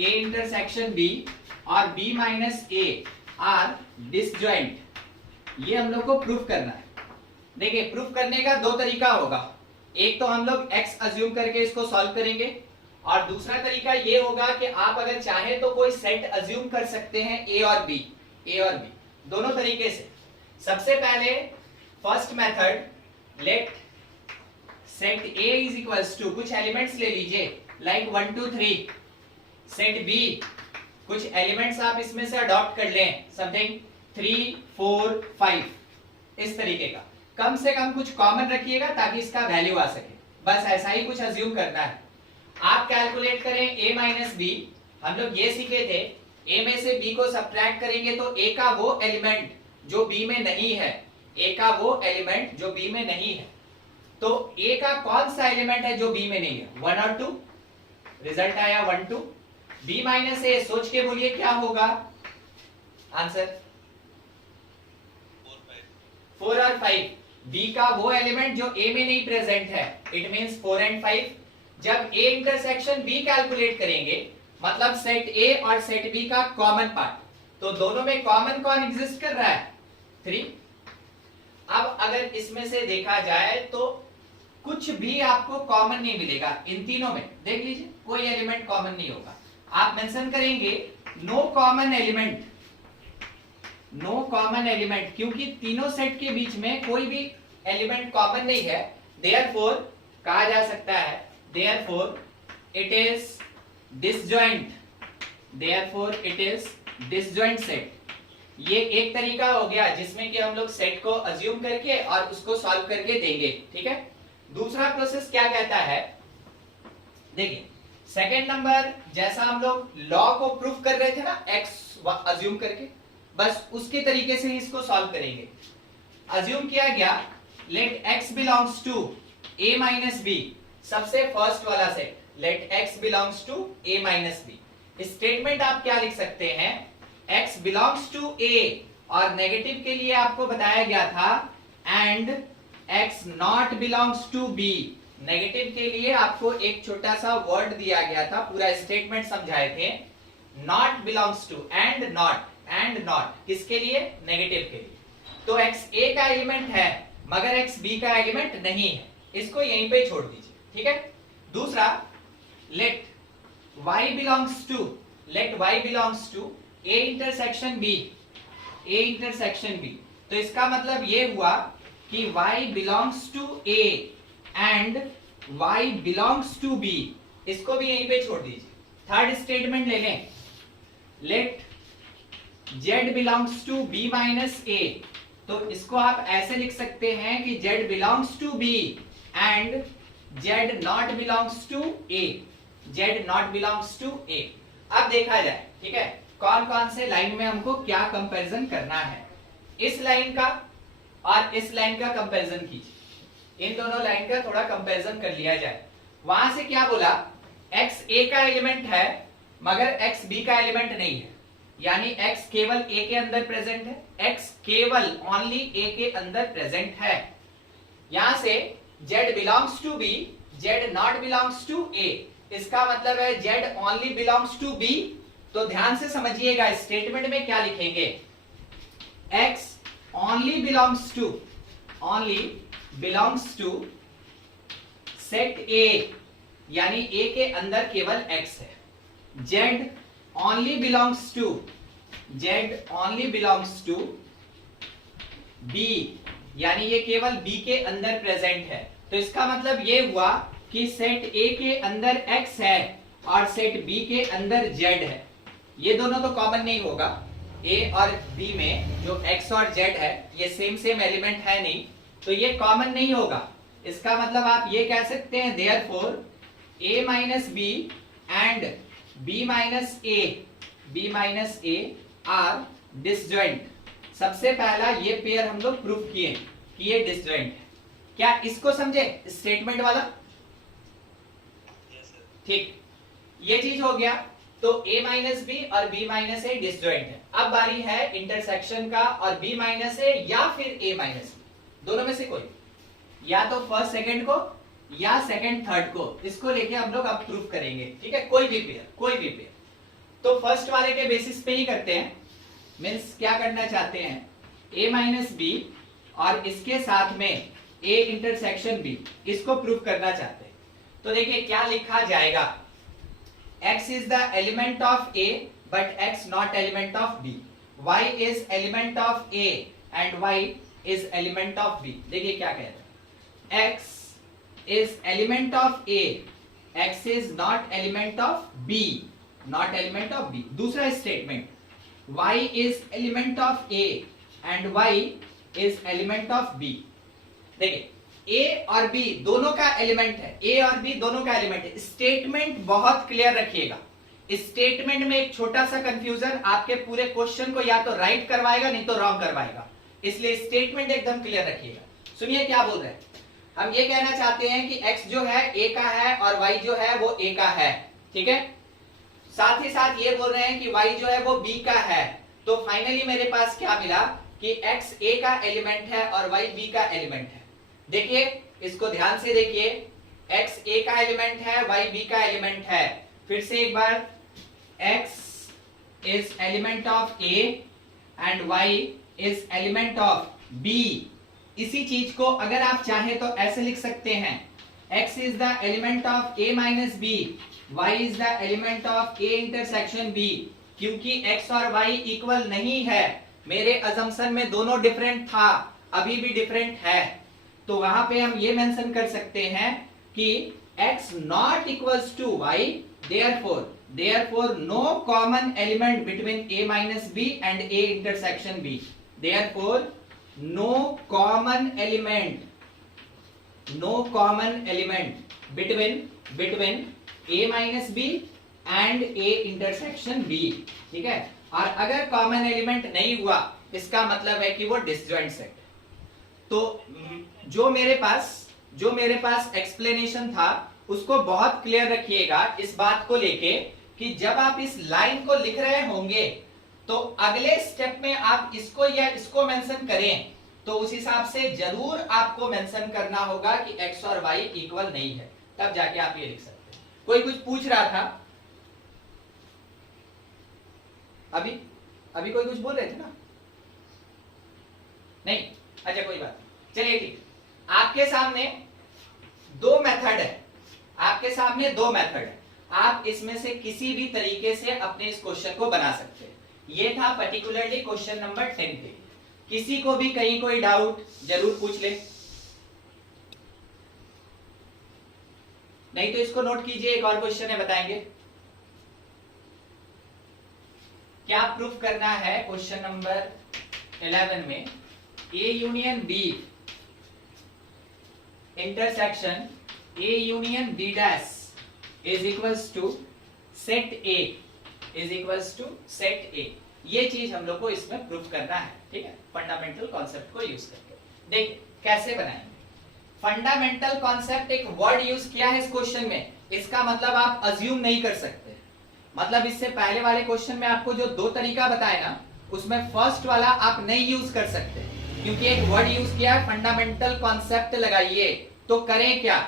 A intersection B और B minus A are disjoint, ये हम लोग को प्रूफ करना है। देखिए प्रूफ करने का दो तरीका होगा, एक तो हम लोग x अज्यूम करके इसको सॉल्व करेंगे और दूसरा तरीका ये होगा कि आप अगर चाहे तो कोई सेट अज्यूम कर सकते हैं A और B दोनों तरीके से। सबसे पहले first method, let set A is equals to, कुछ एलिमेंट्स ले लीजिए लाइक 1 2 3, सेट B कुछ एलिमेंट्स आप इसमें से अडॉप्ट कर लें, समथिंग 3 4 5, इस तरीके का। कम से कम कुछ कॉमन रखिएगा ताकि इसका वैल्यू आ सके, बस ऐसा ही कुछ अज्यूम करना है। आप कैलकुलेट करें A माइनस बी, हम लोग ये सीखे थे A में से B को सब्ट्रैक्ट करेंगे तो A का वो एलिमेंट जो B में नहीं है, A का वो एलिमेंट जो B में नहीं है, तो A का कौन सा एलिमेंट है जो B में नहीं है, 1 और 2, रिजल्ट आया 1 2। B माइनस A, सोच के बोलिए क्या होगा आंसर, 4 और 5। B का वो एलिमेंट जो A में नहीं प्रेजेंट है, इट मींस 4 एंड 5। जब A इंटरसेक्शन B कैलकुलेट करेंगे, मतलब सेट A और सेट B का कॉमन पार्ट, तो दोनों में कॉमन कौन एग्जिस्ट कर रहा है, 3। अब अगर इसमें से देखा जाए तो कुछ भी आपको कॉमन नहीं मिलेगा इन तीनों में, देख लीजिए कोई एलिमेंट कॉमन नहीं होगा। आप मेंशन करेंगे no common element, no common element, क्योंकि तीनों सेट के बीच में कोई भी एलिमेंट कॉमन नहीं है, देयरफॉर कहा जा सकता है, therefore it is disjoint, therefore it is disjoint set. ये एक तरीका हो गया जिसमें कि हम लोग सेट को अज्यूम करके और उसको सॉल्व करके देंगे, ठीक है। दूसरा प्रोसेस क्या कहता है, देखिए सेकंड नंबर, जैसा हम लोग लॉ को प्रूफ कर रहे थे ना x अज्यूम करके, बस उसके तरीके से इसको सॉल्व करेंगे। अज्यूम किया गया let x belongs to a minus B, सबसे फर्स्ट वाला set, let x belongs to a minus B. Statement आप क्या लिख सकते हैं, x बिलोंग्स टू a, और नेगेटिव के लिए आपको बताया गया था and x not belongs to b, negative के लिए आपको एक छोटा सा वर्ड दिया गया था, पूरा स्टेटमेंट समझाए थे, not belongs to, and not किसके लिए, नेगेटिव के लिए। तो x a का एलिमेंट है मगर x b का एलिमेंट नहीं है, इसको यहीं पे छोड़ दीजिए, ठीक है। दूसरा let y belongs to, let y belongs to a intersection b, a intersection b, तो इसका मतलब ये हुआ कि y belongs to a and y belongs to b, इसको भी यहीं पे छोड़ दीजिए। थर्ड स्टेटमेंट ले लें, let z belongs to b minus a, तो इसको आप ऐसे लिख सकते हैं कि z belongs to b and z not belongs to a, z not belongs to a। अब देखा जाए, ठीक है, कौन कौन से लाइन में हमको क्या कंपैरिजन करना है। इस लाइन का और इस लाइन का कंपैरिजन कीजिए, इन दोनों लाइन का थोड़ा कंपैरिजन कर लिया जाए। वहां से क्या बोला, x a का एलिमेंट है मगर x b का एलिमेंट नहीं है, यानी x केवल a के अंदर प्रेजेंट है, x केवल ओनली a के अंदर प्रेजेंट है। यहां से z belongs to b, z not belongs to a, इसका मतलब है z only belongs to b। तो ध्यान से समझिएगा, स्टेटमेंट में क्या लिखेंगे, x only belongs to set A, यानी A के अंदर केवल x है, z only belongs to B, यानी ये केवल B के अंदर प्रेजेंट है। तो इसका मतलब ये हुआ कि सेट A के अंदर x है और सेट B के अंदर z है। ये दोनों तो कॉमन नहीं होगा, A और B में जो x और z है ये सेम एलिमेंट है नहीं, तो ये कॉमन नहीं होगा। इसका मतलब आप ये कह सकते हैं therefore a minus b and b minus a are disjoint. सबसे पहला ये पेयर हम लोग प्रूफ किए कि ये डिसजॉइंट है। क्या इसको समझे स्टेटमेंट वाला, ठीक, ये चीज हो गया। तो a माइनस बी और b माइनस ए डिसजॉइंट है। अब बारी है इंटरसेक्शन का, और b माइनस ए या फिर a माइनस बी, दोनों में से कोई, या तो फर्स्ट सेकंड को या सेकंड थर्ड को, इसको लेके हम लोग अब प्रूफ करेंगे, ठीक है, कोई भी पेयर। तो फर्स्ट वाले के बेसिस पे ही करते हैं, मीन्स क्या करना चाहते हैं, a माइनस बी और इसके साथ में a इंटरसेक्शन b, इसको प्रूव करना चाहते हैं। तो देखिए क्या लिखा जाएगा, x is the element of a but x not element of b, y is element of a and y is element of b। देखिए क्या कह रहे हैं, x is element of a, x is not element of b, not element of b। दूसरा statement, y is element of a and y is element of b। देखिए a और b दोनों का एलिमेंट है, a और b दोनों का element है। स्टेटमेंट बहुत क्लियर रखिएगा, स्टेटमेंट में एक छोटा सा कंफ्यूजन आपके पूरे क्वेश्चन को या तो राइट करवाएगा नहीं तो रॉन्ग करवाएगा, इसलिए स्टेटमेंट एकदम क्लियर रखिएगा। सुनिए क्या बोल रहे हैं, हम ये कहना चाहते हैं कि x जो है a का है और y जो है वो a का है, ठीक है। साथ ही साथ ये बोल रहे हैं कि y जो है वो b का है। तो फाइनली मेरे पास क्या मिला कि x a का एलिमेंट है और y b का एलिमेंट है। देखिए इसको ध्यान से देखिए, x a का एलिमेंट है, y b का एलिमेंट है। फिर से एक बार, x is element of a and y is element of b। इसी चीज को अगर आप चाहे तो ऐसे लिख सकते हैं, x is the element of a minus b, y is the element of a intersection b। क्योंकि x और y इक्वल नहीं है, मेरे अजम्पशन में दोनों डिफरेंट था, अभी भी डिफरेंट है, तो वहां पे हम ये मेंशन कर सकते हैं कि x not equals to y, therefore no common element between a minus b and a intersection b, therefore no common element between a minus b and a intersection b, ठीक है। और अगर कॉमन एलिमेंट नहीं हुआ इसका मतलब है कि वो डिसजॉइंट सेट। तो जो मेरे पास एक्सप्लेनेशन था उसको बहुत क्लियर रखिएगा इस बात को लेके कि जब आप इस लाइन को लिख रहे होंगे तो अगले स्टेप में आप इसको या इसको मेंशन करें तो उस हिसाब से जरूर आपको मेंशन करना होगा कि x और y इक्वल नहीं है, तब जाके आप ये लिख सकते हैं। कोई कुछ पूछ रहा था अभी कोई कुछ बोल रहे थे ना, नहीं, अच्छा कोई बात नहीं, चलिए ठीक। आपके सामने दो मेथड है, आप इसमें से किसी भी तरीके से अपने इस क्वेश्चन को बना सकते हैं। ये था पर्टिकुलरली क्वेश्चन नंबर 10 पे। किसी को भी कहीं कोई डाउट जरूर पूछ ले, नहीं तो इसको नोट कीजिए, एक और क्वेश्चन है बताएंगे। क्या प्रूफ करना है क्वेश्चन नंबर 11 में, A union B intersection A union B dash is equals to set A is equals to set A। ये चीज हम लोग को इसमें प्रूफ करना है, ठीक है, फंडामेंटल कॉन्सेप्ट को यूज करके। देखिए कैसे बनाएंगे। फंडामेंटल कॉन्सेप्ट एक वर्ड यूज किया है इस क्वेश्चन में, इसका मतलब आप अज्यूम नहीं कर सकते। मतलब इससे पहले वाले क्वेश्चन में आपको जो दो तरीका बताया ना, उसमें फर्स्ट वाला आप नहीं यूज कर सकते क्योंकि एक वर्ड यूज किया है फंडामेंटल कॉन्सेप्ट लगाइए। तो करें क्या,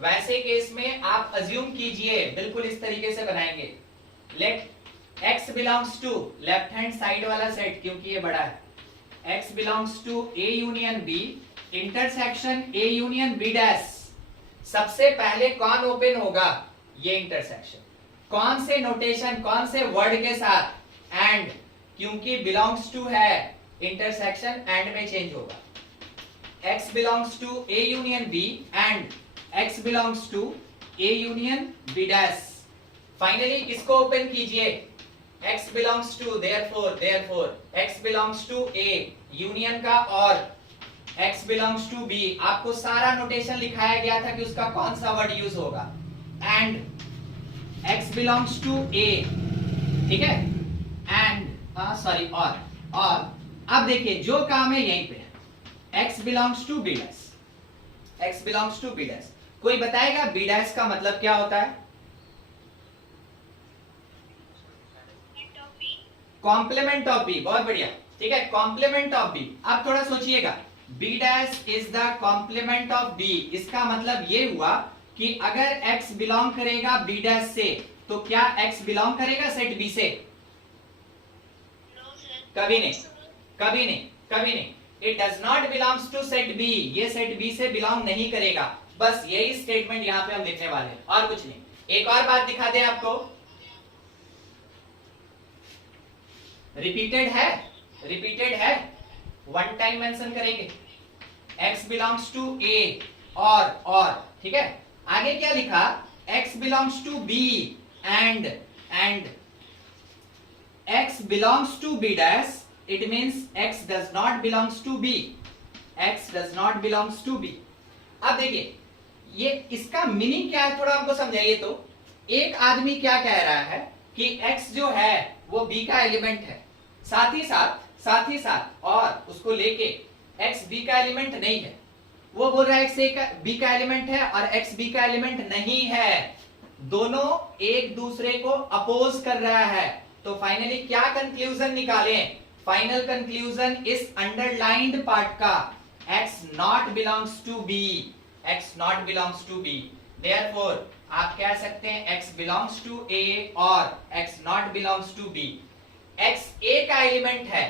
वैसे केस में आप अज्यूम कीजिए, बिल्कुल इस तरीके से बनाएंगे। Let x belongs to left hand side वाला सेट, क्योंकि ये बड़ा है, x belongs to a union b intersection a union b dash. सबसे पहले कौन ओपन होगा, ये इंटरसेक्शन। कौन से नोटेशन, कौन से वर्ड के साथ, एंड, क्योंकि बिलोंग्स टू है, इंटरसेक्शन एंड में चेंज होगा। x belongs to a union b and x belongs to a union b dash. Finally किसको ओपन कीजिए, x belongs to, therefore x belongs to a union का और x belongs to b। आपको सारा notation लिखाया गया था कि उसका कौन सा वर्ड यूज होगा, and x belongs to a, ठीक है, एंड सॉरी और अब देखिए जो काम है यहीं पे है, x belongs to b dash, x belongs to b dash. कोई बताएगा b डैश का मतलब क्या होता है? Complement of b। बहुत बढ़िया, ठीक है, कॉम्प्लीमेंट ऑफ b। आप थोड़ा सोचिएगा, b dash is the complement of b। इसका मतलब ये हुआ कि अगर x बिलोंग करेगा b डैश से तो क्या x बिलोंग करेगा सेट बी से? कभी नहीं, कभी नहीं, कभी नहीं। It does not belongs to set B, ये सेट बी से बिलोंग नहीं करेगा। बस यही स्टेटमेंट यहां पे हम लिखने वाले हैं और कुछ नहीं। एक और बात दिखा दें आपको, रिपीटेड है, रिपीटेड है, वन टाइम मेंशन करेंगे, x बिलोंग्स टू ए और ठीक है। आगे क्या लिखा, x belongs to B and x belongs to b dash, it means x does not belongs to b, x does not belongs to b। अब देखिए ये इसका मीनिंग क्या है, थोड़ा हमको समझाइए। तो एक आदमी क्या कह रहा है कि x जो है वो b का एलिमेंट है, साथ ही साथ और उसको लेके x b का एलिमेंट नहीं है। वो बोल रहा है x b का एलिमेंट है और x b का एलिमेंट नहीं है, दोनों एक दूसरे को अपोज कर रहा है। तो फाइनली क्या कंक्लूजन निकालें? फाइनल कंक्लूजन इस अंडरलाइंड पार्ट का, x not belongs to b, x not belongs to b। Therefore आप कह सकते हैं x बिलोंग्स टू a और x not belongs to b। x a का एलिमेंट है,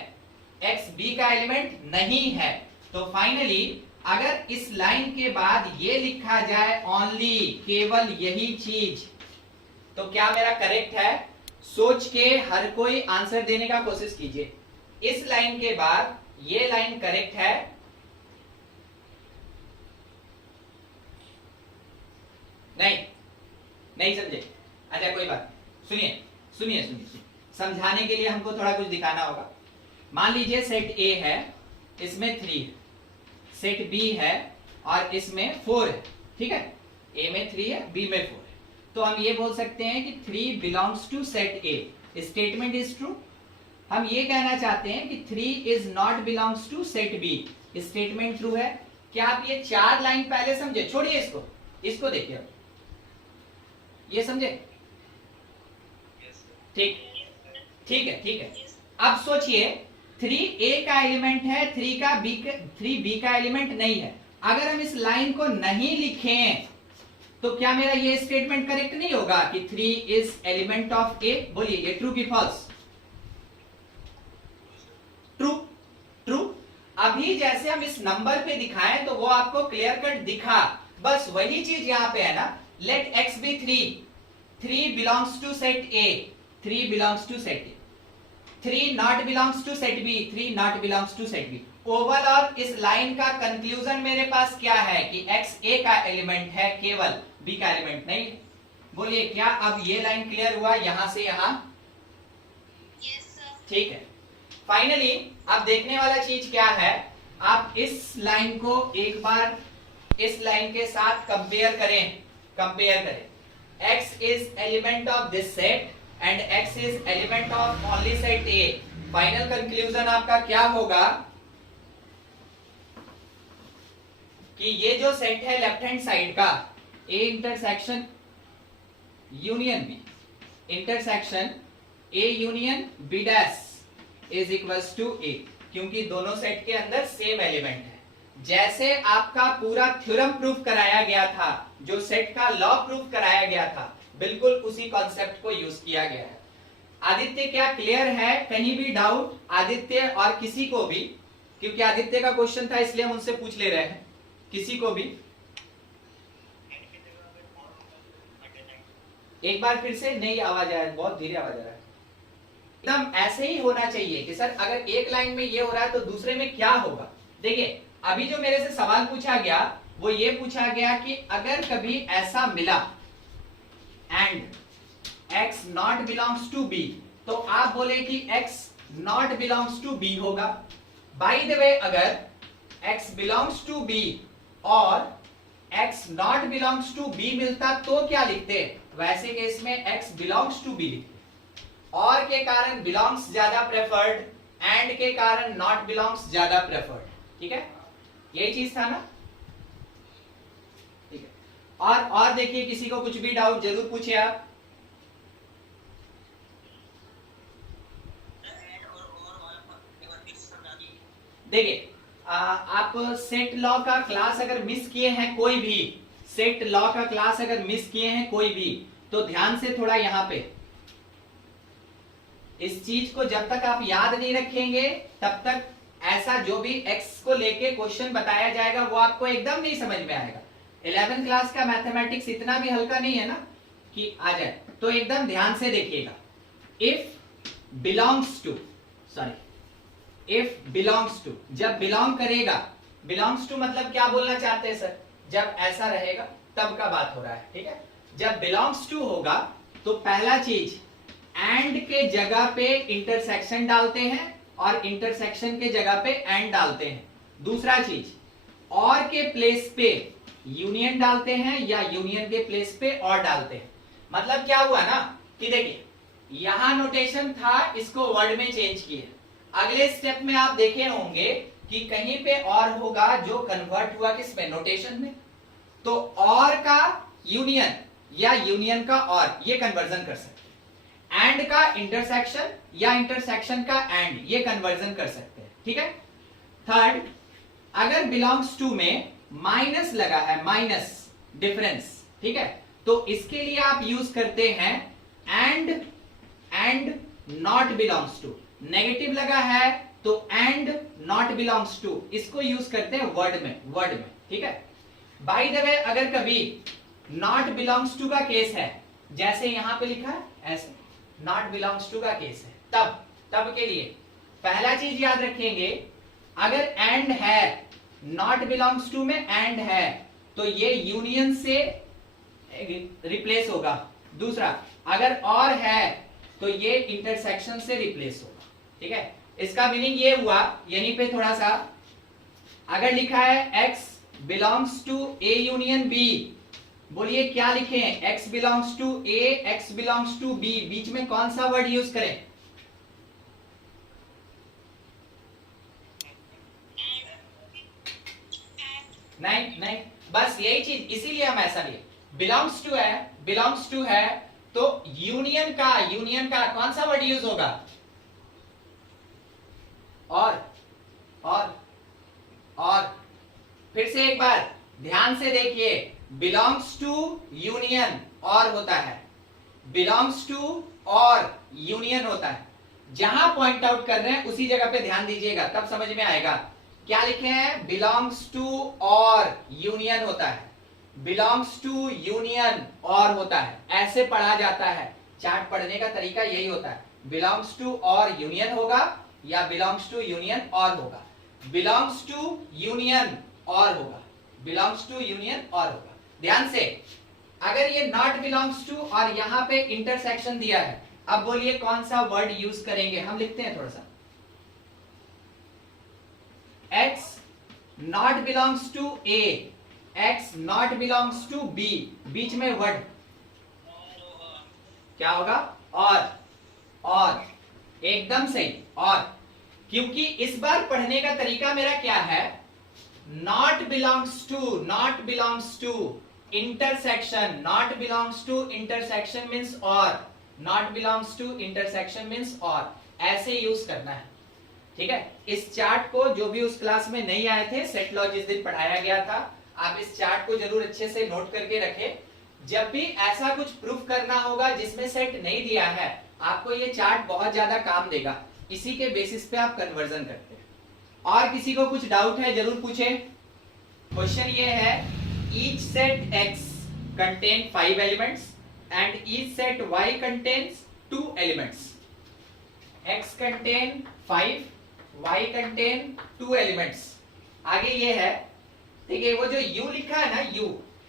x b का एलिमेंट नहीं है। तो फाइनली अगर इस लाइन के बाद ये लिखा जाए ओनली, केवल यही चीज, तो क्या मेरा करेक्ट है? सोच के हर कोई आंसर देने का कोशिश कीजिए। इस लाइन के बाद ये लाइन करेक्ट है? नहीं समझे? अच्छा कोई बात, सुनिए, समझाने के लिए हमको थोड़ा कुछ दिखाना होगा। मान लीजिए सेट ए है, इसमें 3 है, सेट बी है और इसमें 4 है, ठीक है। ए में 3 है, बी में 4 है, तो हम ये बोल सकते हैं कि 3 belongs to set A. Statement is true. हम ये कहना चाहते हैं कि 3 is not belongs to set B, statement true है। क्या आप ये 4 लाइन पहले समझे? छोड़िए इसको देखिए, अब ये समझे? ठीक है। अब सोचिए 3 ए का एलिमेंट है, 3 बी का एलिमेंट नहीं है। अगर हम इस लाइन को नहीं लिखें तो क्या मेरा ये स्टेटमेंट करेक्ट नहीं होगा कि 3 इज एलिमेंट ऑफ ए? बोलिए ये ट्रू की फॉल्स? ट्रू। अभी जैसे हम इस नंबर पे दिखाएं तो वो आपको क्लियर कट दिखा, बस वही चीज यहां पे है ना। Let x be 3 belongs to set A, 3 belongs to set A, 3 not belongs to set B, 3 not belongs to set B. Overall इस लाइन का कंक्लूजन मेरे पास क्या है कि x a का एलिमेंट है, केवल b का एलिमेंट नहीं। बोलिए क्या अब ये लाइन क्लियर हुआ यहां से यहां? ठीक है। फाइनली अब देखने वाला चीज क्या है, आप इस लाइन को एक बार इस लाइन के साथ कंपेयर करें। x is element of this set and x is element of only set A। Final conclusion आपका क्या होगा कि ये जो सेट है लेफ्ट हैंड साइड का, A intersection union B, intersection A union B dash is equals to A, क्योंकि दोनों सेट के अंदर सेम एलिमेंट है। जैसे आपका पूरा थ्योरम प्रूफ कराया गया था, जो सेट का लॉ प्रूफ कराया गया था, बिल्कुल उसी कॉन्सेप्ट को यूज किया गया है। आदित्य क्या क्लियर है? कहीं भी डाउट आदित्य और किसी को भी? क्योंकि आदित्य का क्वेश्चन था इसलिए हम उनसे पूछ ले रहे हैं, किसी को भी एक बार फिर से नई आवाज आ रहा है, बहुत धीरे आवाज आ रहा है। एकदम ऐसे ही होना चाहिए कि सर अगर एक लाइन में ये हो रहा है तो दूसरे में क्या होगा। देखिए अभी जो मेरे से सवाल पूछा गया वो ये पूछा गया कि अगर कभी ऐसा मिला and x not belongs to b, तो आप बोले कि x not belongs to b होगा। बाय द वे अगर x बिलोंग्स टू b और x not belongs to b मिलता तो क्या लिखते? वैसे केस में x बिलोंग्स टू b लिखते, और के कारण बिलोंग्स ज्यादा प्रेफर्ड, एंड के कारण नॉट बिलोंग्स ज्यादा प्रेफर्ड। ठीक है, यही चीज था ना? ठीक है। और देखिए किसी को कुछ भी डाउट जरूर पूछिए आप। देखिए आप सेट लॉ का क्लास अगर मिस किए हैं कोई भी, सेट लॉ का क्लास अगर मिस किए हैं कोई भी, तो ध्यान से थोड़ा यहां पे इस चीज को जब तक आप याद नहीं रखेंगे तब तक ऐसा जो भी x को लेके क्वेश्चन बताया जाएगा वो आपको एकदम नहीं समझ में आएगा। 11th क्लास का मैथमेटिक्स इतना भी हल्का नहीं है ना कि आ जाए, तो एकदम ध्यान से देखिएगा। If belongs to, if belongs to, जब बिलोंग करेगा, बिलोंग्स टू मतलब क्या बोलना चाहते हैं सर? जब ऐसा रहेगा तब का बात हो रहा है, ठीक है। जब बिलोंग्स टू होगा तो पहला चीज एंड के जगह पे इंटरसेक्शन डालते हैं और इंटरसेक्शन के जगह पे एंड डालते हैं। दूसरा चीज और के प्लेस पे यूनियन डालते हैं या यूनियन के प्लेस पे और डालते हैं। मतलब क्या हुआ ना कि देखिए यहां नोटेशन था, इसको वर्ड में चेंज किए। अगले स्टेप में आप देखे होंगे कि कहीं पे और होगा जो कन्वर्ट हुआ किसमें? नोटेशन में। तो और का यूनियन या यूनियन का और, ये कन्वर्जन कर सकते हैं। एंड का इंटरसेक्शन या इंटरसेक्शन का एंड, ये कन्वर्जन कर सकते हैं, ठीक है। थर्ड, अगर बिलोंग्स टू में माइनस लगा है, माइनस डिफरेंस, ठीक है, तो इसके लिए आप यूज करते हैं and not belongs to. Negative लगा है तो एंड नॉट बिलोंग्स टू, इसको यूज करते हैं वर्ड में, ठीक है। बाय द वे अगर कभी नॉट बिलोंग्स टू का केस है, जैसे यहां पे लिखा है ऐसे नॉट बिलोंग्स टू का केस है, तब के लिए पहला चीज याद रखेंगे, अगर एंड है, नॉट बिलोंग्स टू में एंड है तो ये यूनियन से रिप्लेस होगा। दूसरा, अगर और है तो ये इंटरसेक्शन से रिप्लेस होगा, ठीक है। इसका मीनिंग ये हुआ, यहीं पे थोड़ा सा, अगर लिखा है x belongs to a union b, बोलिए क्या लिखे हैं? x belongs to a, x belongs to b, बीच में कौन सा वर्ड यूज करें? नहीं, बस यही चीज, इसीलिए हम ऐसा लिए। बिलोंग्स टू है तो यूनियन का कौन सा वर्ड यूज होगा? और फिर से एक बार ध्यान से देखिए, बिलोंग्स टू यूनियन और होता है, बिलोंग्स टू और यूनियन होता है। जहां पॉइंट आउट कर रहे हैं उसी जगह पे ध्यान दीजिएगा, तब समझ में आएगा। क्या लिखे हैं? बिलोंग्स टू और यूनियन होता है, बिलोंग्स टू यूनियन और होता है, ऐसे पढ़ा जाता है। चार्ट पढ़ने का तरीका यही होता है, बिलोंग्स टू और यूनियन होगा या बिलोंग्स टू यूनियन और होगा, बिलोंग्स टू यूनियन और होगा, बिलोंग्स टू यूनियन और होगा। ध्यान से, अगर ये नॉट बिलोंग्स टू और यहां पे इंटरसेक्शन दिया है, अब बोलिए कौन सा वर्ड यूज करेंगे? हम लिखते हैं थोड़ा सा, x not belongs to a, x not belongs to b, बीच में वर्ड क्या होगा? और एकदम सही। और क्योंकि इस बार पढ़ने का तरीका मेरा क्या है? Not belongs to intersection, not belongs to intersection means और, not belongs to intersection means और, ऐसे यूज करना है, ठीक है। इस चार्ट को जो भी उस क्लास में नहीं आए थे, सेट लॉ जिस दिन पढ़ाया गया था, आप इस चार्ट को जरूर अच्छे से नोट करके रखें। जब भी ऐसा कुछ प्रूफ करना होगा जिसमें सेट नहीं दिया है, आपको ये चार्ट बहुत ज्यादा काम देगा, इसी के बेसिस पे आप कन्वर्जन करते हैं। और किसी को कुछ डाउट है जरूर पूछे। क्वेश्चन ये है, each set x contain 5 elements and each set y contains 2 elements. x contain 5, y contain 2 elements. आगे ये है, देखिए वो जो u लिखा है ना, u,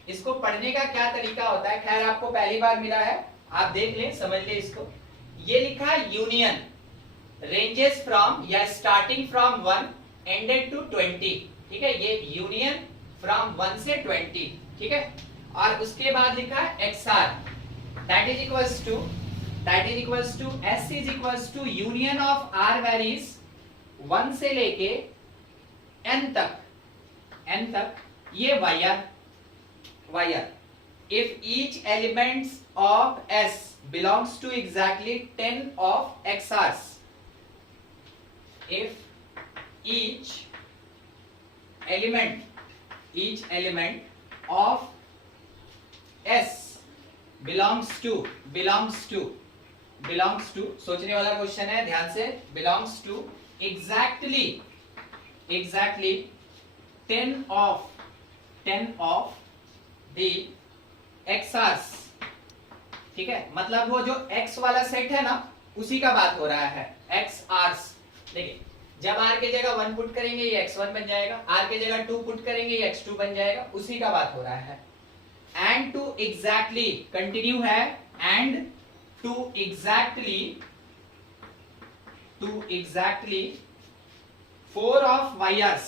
इसको पढ़ने का क्या तरीका होता है? खैर आपको पहली बार मिला है, आप देख लें, समझ लें इसको। ये लिखा यूनियन, रेंजेस फ्रॉम या स्टार्टिंग फ्रॉम 1 एंडेड टू 20, ठीक है। ये यूनियन फ्रॉम 1 से 20, ठीक है। और उसके बाद लिखा है XR, that is equals to S is equals to union of R varies 1 से लेके n तक, ये YR, if each elements of S belongs to exactly 10 of XRs, if each element of S belongs to सोचने वाला question है, ध्यान से, belongs to exactly 10 of the XRs, ठीक है, मतलब वो जो X वाला सेट है ना, उसी का बात हो रहा है, XRs। देखिए, जब R के जगह 1 पुट करेंगे ये X1 बन जाएगा, R के जगह 2 पुट करेंगे ये X2 बन जाएगा, उसी का बात हो रहा है। एंड टू एग्जैक्टली, कंटिन्यू है, and to exactly 4 of YRs,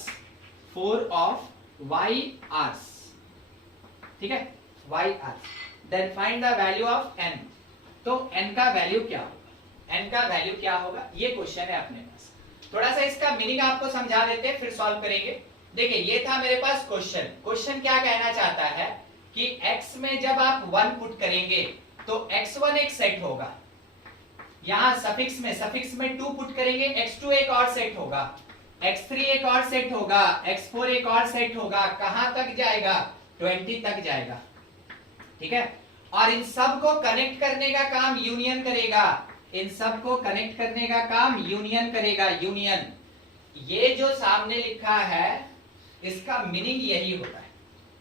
ठीक है, YRs। Then find the value of n। तो n का वैल्यू क्या होगा, n का वैल्यू क्या होगा, ये क्वेश्चन है अपने पास। थोड़ा सा इसका मीनिंग आपको समझा देते हैं, फिर सॉल्व करेंगे। देखिए, ये था मेरे पास क्वेश्चन क्या कहना चाहता है कि x में जब आप 1 पुट करेंगे तो x1 एक सेट होगा, यहां सफिक्स में 2 पुट करेंगे, x2 एक और सेट होगा, x3 एक और सेट होगा, x4 एक और सेट होगा, कहां तक जाएगा, 20 तक जाएगा, ठीक है। और इन सब को कनेक्ट करने का काम यूनियन करेगा, इन सब को कनेक्ट करने का काम यूनियन करेगा, यूनियन। ये जो सामने लिखा है इसका मीनिंग यही होता है,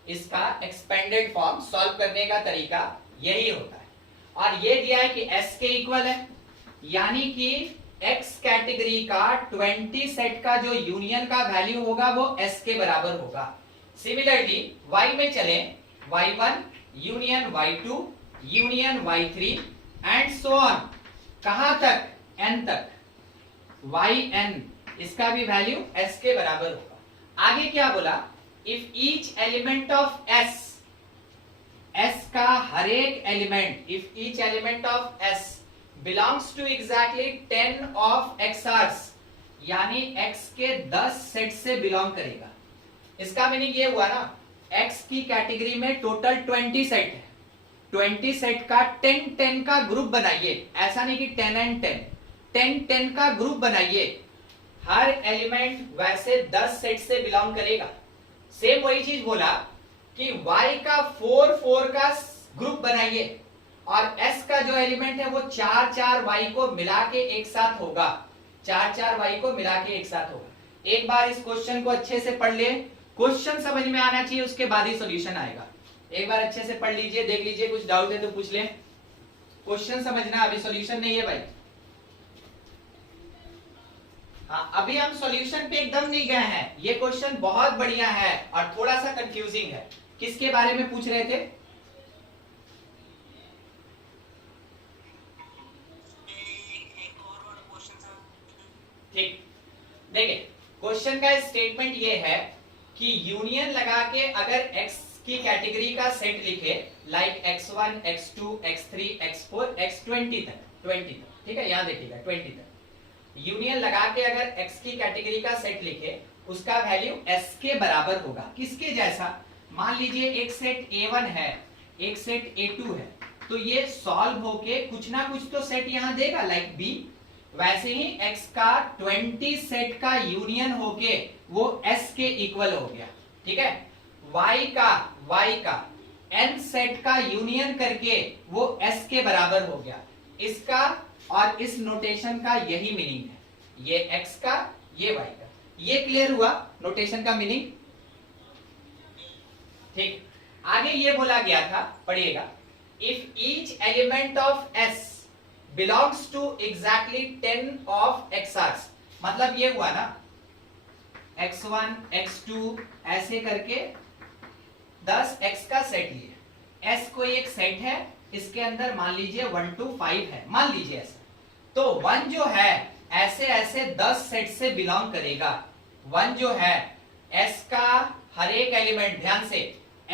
इसका एक्सपेंडेड फॉर्म सॉल्व करने का तरीका यही होता है। और ये दिया है कि S के इक्वल है, यानी कि X कैटेगरी का 20 सेट का जो यूनियन का वैल्यू होगा वो S के बराबर होगा। सिमिलरली Y में चले, Y1 union Y2 union Y3 and so on, कहां तक, n तक, yn, इसका भी वैल्यू S के बराबर होगा। आगे क्या बोला, if each element of S का हर एक element, if each element of S belongs to exactly 10 of XRs, यानी X के 10 सेट से बिलोंग करेगा। इसका मीनिंग ये हुआ ना, X की कैटेगरी में टोटल 20 सेट है, 20 सेट का 10 का ग्रुप बनाइए, ऐसा नहीं कि 10 एंड 10 का ग्रुप बनाइए, हर एलिमेंट वैसे 10 सेट से बिलोंग करेगा। सेम वही चीज बोला कि Y का 4 का ग्रुप बनाइए, और S का जो एलिमेंट है वो 4 Y को मिला के एक साथ होगा, 4 Y को मिला के एक साथ होगा। एक बार इस क्वेश्चन को अच्छे से पढ़ ले, क्वेश्चन समझ में आना चाहिए, उसके बाद ही सॉल्यूशन आएगा। एक बार अच्छे से पढ़ लीजिए, देख लीजिए, कुछ डाउट है तो पूछ लें। क्वेश्चन समझना, अभी सॉल्यूशन नहीं है भाई। हाँ, अभी हम सॉल्यूशन पे एकदम नहीं गए हैं, ये क्वेश्चन बहुत बढ़िया है और थोड़ा सा कंफ्यूजिंग है। किसके बारे में पूछ रहे थे? ठीक, देखिए, क्वेश्चन का स्टेटमेंट ये है कि यूनियन लगा के अगर X की कैटेगरी का सेट लिखे, like X1 X2 X3 X4 X20 तक, ठीक है, यहां देखिएगा 20 तक यूनियन लगा के अगर X की कैटेगरी का सेट लिखे, उसका वैल्यू S के बराबर होगा। किसके जैसा? मान लीजिए एक सेट A1 है, एक सेट A2 है, तो ये सॉल्व होके कुछ ना कुछ तो सेट यहां देगा, लाइक B। वैसे ही X का 20 सेट का यूनियन होके वो S के इक्वल हो गया, ठीक है। Y का n सेट का यूनियन करके वो S के बराबर हो गया। इसका और इस नोटेशन का यही मीनिंग है, ये X का, ये Y का। ये क्लियर हुआ नोटेशन का मीनिंग? ठीक, आगे ये बोला गया था, पढ़िएगा, if each element of S belongs to exactly 10 of XRs, मतलब ये हुआ ना, X1 X2 ऐसे करके 10 X का सेट लिए, S कोई एक सेट है, इसके अंदर मान लीजिए 1 to 5 है, मान लीजिए ऐसा, तो 1 जो है ऐसे ऐसे 10 सेट से बिलोंग करेगा। 1 जो है S का हर एक एलिमेंट, ध्यान से,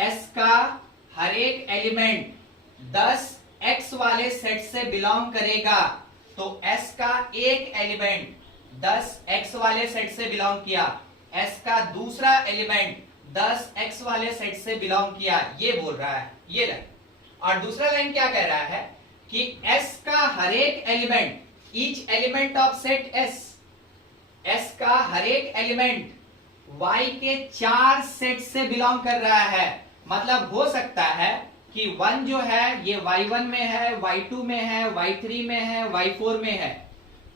S का हर एक एलिमेंट 10 X वाले सेट से बिलोंग करेगा, तो S का एक एलिमेंट 10 X वाले सेट से बिलोंग किया, S का दूसरा एलिमेंट 10 X वाले सेट से बिलोंग किया, ये बोल रहा है ये लाइन। और दूसरा लाइन क्या कह रहा है कि S का हर एक element, each element of set S का हर एक एलिमेंट Y के 4 सेट से बिलोंग कर रहा है। मतलब हो सकता है कि 1 जो है ये y1 में है, y2 में है, y3 में है, y4 में है।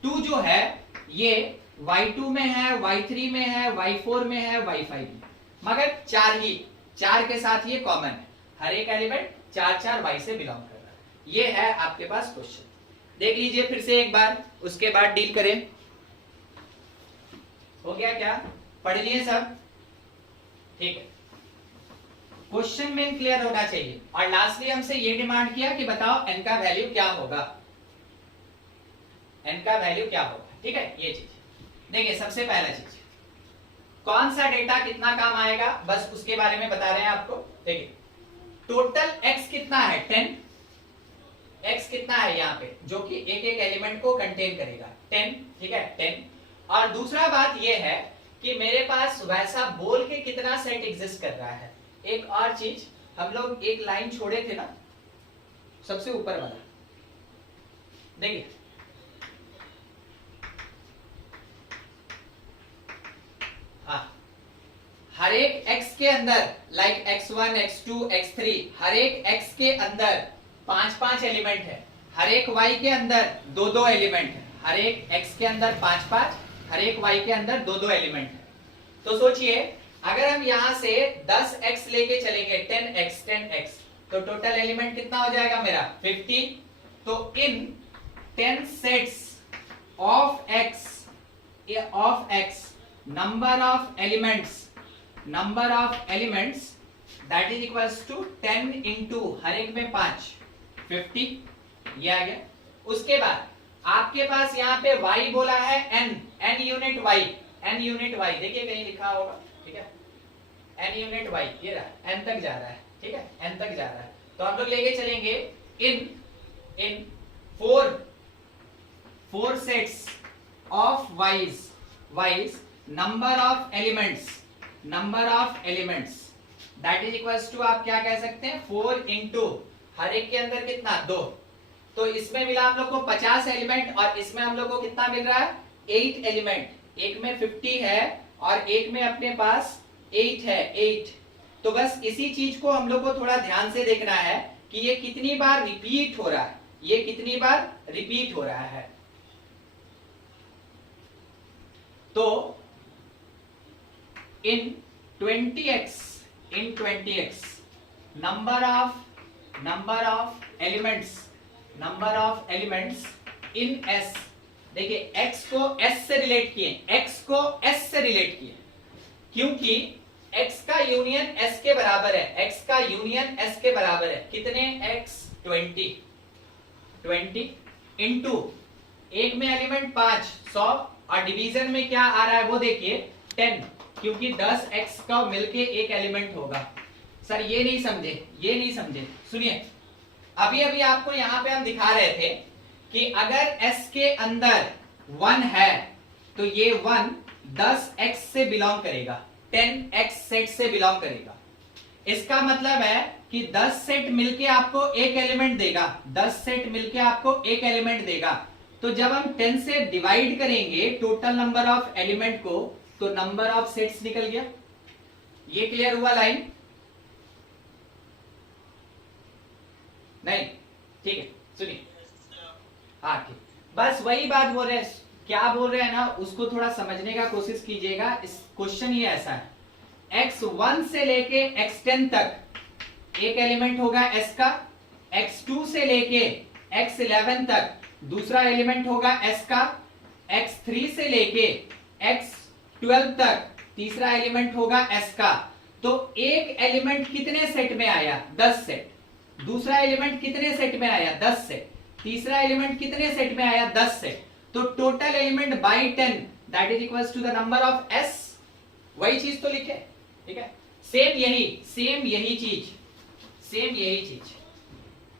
2 जो है ये y2 में है, y3 में है, y4 में है, y5 में, मगर 4 के साथ ये कॉमन है। हर एक एलिमेंट 4 y से बिलोंग कर रहा है। ये है आपके पास क्वेश्चन। देख लीजिए फिर से एक बार, उसके बाद डील करें। हो गया क्या? पढ़ लिए सब? ठीक है। क्वेश्चन में क्लियर होना चाहिए। और लास्टली हमसे ये डिमांड किया कि बताओ n का वैल्यू क्या होगा, n का वैल्यू क्या होगा। ठीक है, ये चीज देखिए। सबसे पहला चीज, कौन सा डेटा कितना काम आएगा, बस उसके बारे में बता रहे हैं आपको। देखिए टोटल x कितना है, 10। x कितना है यहाँ पे, जो कि एक एक एलिमेंट को कंटेन करेगा, 10। ठीक है, 10। और दूसरा बात ये है कि मेरे पास वैसा बोल के कितना सेट एग्जिस्ट कर रहा है। एक और चीज, हम लोग एक लाइन छोड़े थे ना, सबसे ऊपर वाला, देखिए हाँ, हर एक x के अंदर, लाइक x1, x2, x3, हर एक x के अंदर 5 एलिमेंट है। हर एक y के अंदर 2 एलिमेंट है। हर एक x के अंदर 5, हर एक y के अंदर 2 एलिमेंट है। तो सोचिए, अगर हम यहां से 10x लेके चलेंगे, 10x, तो टोटल एलिमेंट कितना हो जाएगा मेरा, 50। तो इन 10 sets of x number of elements that is equals to 10 into हर एक में 5, 50। ये आ गया। उसके बाद आपके पास यहाँ पे y बोला है n यूनिट y, देखिए कहीं लिखा होगा। ठीक है, n यूनिट y, ये रहा, n तक जा रहा है। ठीक है, n तक जा रहा है। तो हम लोग लेके चलेंगे इन 4 sets of y's number of elements that is equals to, आप क्या कह सकते हैं, 4 into हर एक के अंदर कितना, 2। तो इसमें मिला हम लोग को 50 एलिमेंट, और इसमें हम लोग को कितना मिल रहा है, 8 एलिमेंट। एक में 50 है और एक में अपने पास 8 है, 8। तो बस इसी चीज को हम लोग को थोड़ा ध्यान से देखना है कि ये कितनी बार रिपीट हो रहा है, ये कितनी बार रिपीट हो रहा है। तो in 20x number of elements in S, देखिए x को s से रिलेट किए, क्योंकि x का यूनियन s के बराबर है, कितने, x 20 इंटू एक में एलिमेंट 5, 100, और डिवीजन में क्या आ रहा है वो देखिए, 10, क्योंकि 10x का मिलके एक एलिमेंट होगा। सर ये नहीं समझे, सुनिए। अभी आपको यहाँ पे हम दिखा रहे थे कि अगर s के अंदर 1 है तो ये 1 10x से बिलोंग करेगा, 10x सेट से बिलोंग करेगा। इसका मतलब है कि 10 सेट मिलके आपको एक एलिमेंट देगा, 10 सेट मिलके आपको एक एलिमेंट देगा। तो जब हम 10 से डिवाइड करेंगे टोटल नंबर ऑफ एलिमेंट को, तो नंबर ऑफ सेट्स निकल गया। ये क्लियर हुआ लाइन? नहीं? ठीक है, सुनिए। हाँ ठीक, बस वही बात बोल रहे हैं, क्या बोल रहे हैं ना, उसको थोड़ा समझने का कोशिश कीजिएगा। इस क्वेश्चन ये ऐसा है, x1 से लेके x10 तक एक एलिमेंट होगा s का, x2 से लेके x11 तक दूसरा एलिमेंट होगा s का, x3 से लेके x12 तक तीसरा एलिमेंट होगा s का। तो एक एलिमेंट कितने सेट में आया, 10 सेट। दूसरा एलिमेंट कितने सेट में आया, 10 सेट। तीसरा एलिमेंट कितने सेट में आया, 10 सेट। तो total element by 10 that is equals to the number of s। वही चीज तो लिखे, ठीक है। सेम यही चीज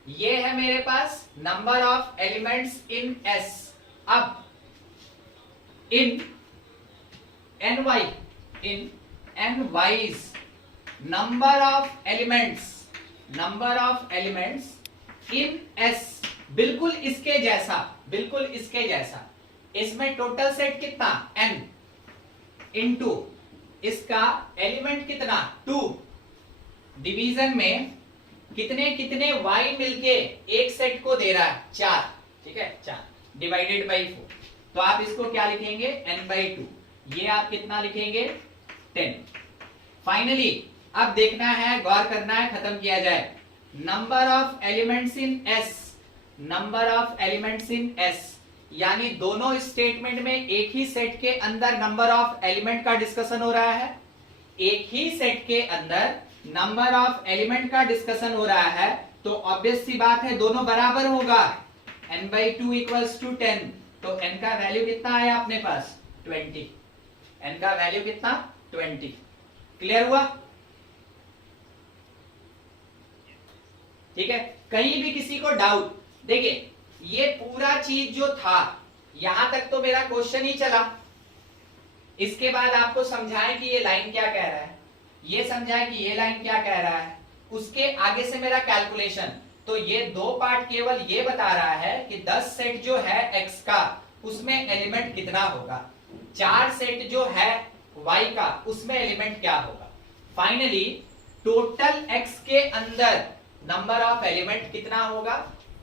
ये है मेरे पास number of elements in S। अब इन ny's number of elements in S, बिल्कुल इसके जैसा। इसमें टोटल सेट कितना, n, इनटू इसका एलिमेंट कितना, 2। डिवीजन में कितने कितने y मिलके एक सेट को दे रहा है, 4, ठीक है, 4 डिवाइडेड बाई 4। तो आप इसको क्या लिखेंगे, n/2। ये आप कितना लिखेंगे, 10। फाइनली अब देखना है, गौर करना है, खत्म किया जाए। Number of elements in S, number of elements in S, यानी दोनों स्टेटमेंट में एक ही सेट के अंदर नंबर ऑफ एलिमेंट का डिस्कशन हो रहा है, एक ही सेट के अंदर नंबर ऑफ एलिमेंट का डिस्कशन हो रहा है, तो ऑब्वियस सी बात है दोनों बराबर होगा। n/2 इक्वल्स टू 10, तो n का वैल्यू कितना आया अपने पास, 20। n का वैल्यू कितना, 20। क्लियर हुआ, ठीक है। कहीं भी किसी को डाउट, देखिए ये पूरा चीज जो था यहां तक तो मेरा क्वेश्चन ही चला, इसके बाद आपको समझाएं कि ये लाइन क्या कह रहा है, ये समझाएं कि ये लाइन क्या कह रहा है, उसके आगे से मेरा कैलकुलेशन। तो ये दो पार्ट केवल ये बता रहा है कि 10 सेट जो है x का उसमें एलिमेंट कितना होगा, 4 सेट जो है y का उसमें एलिमेंट क्या होगा। फाइनली टोटल x के अंदर नंबर ऑफ एलिमेंट कितना होगा,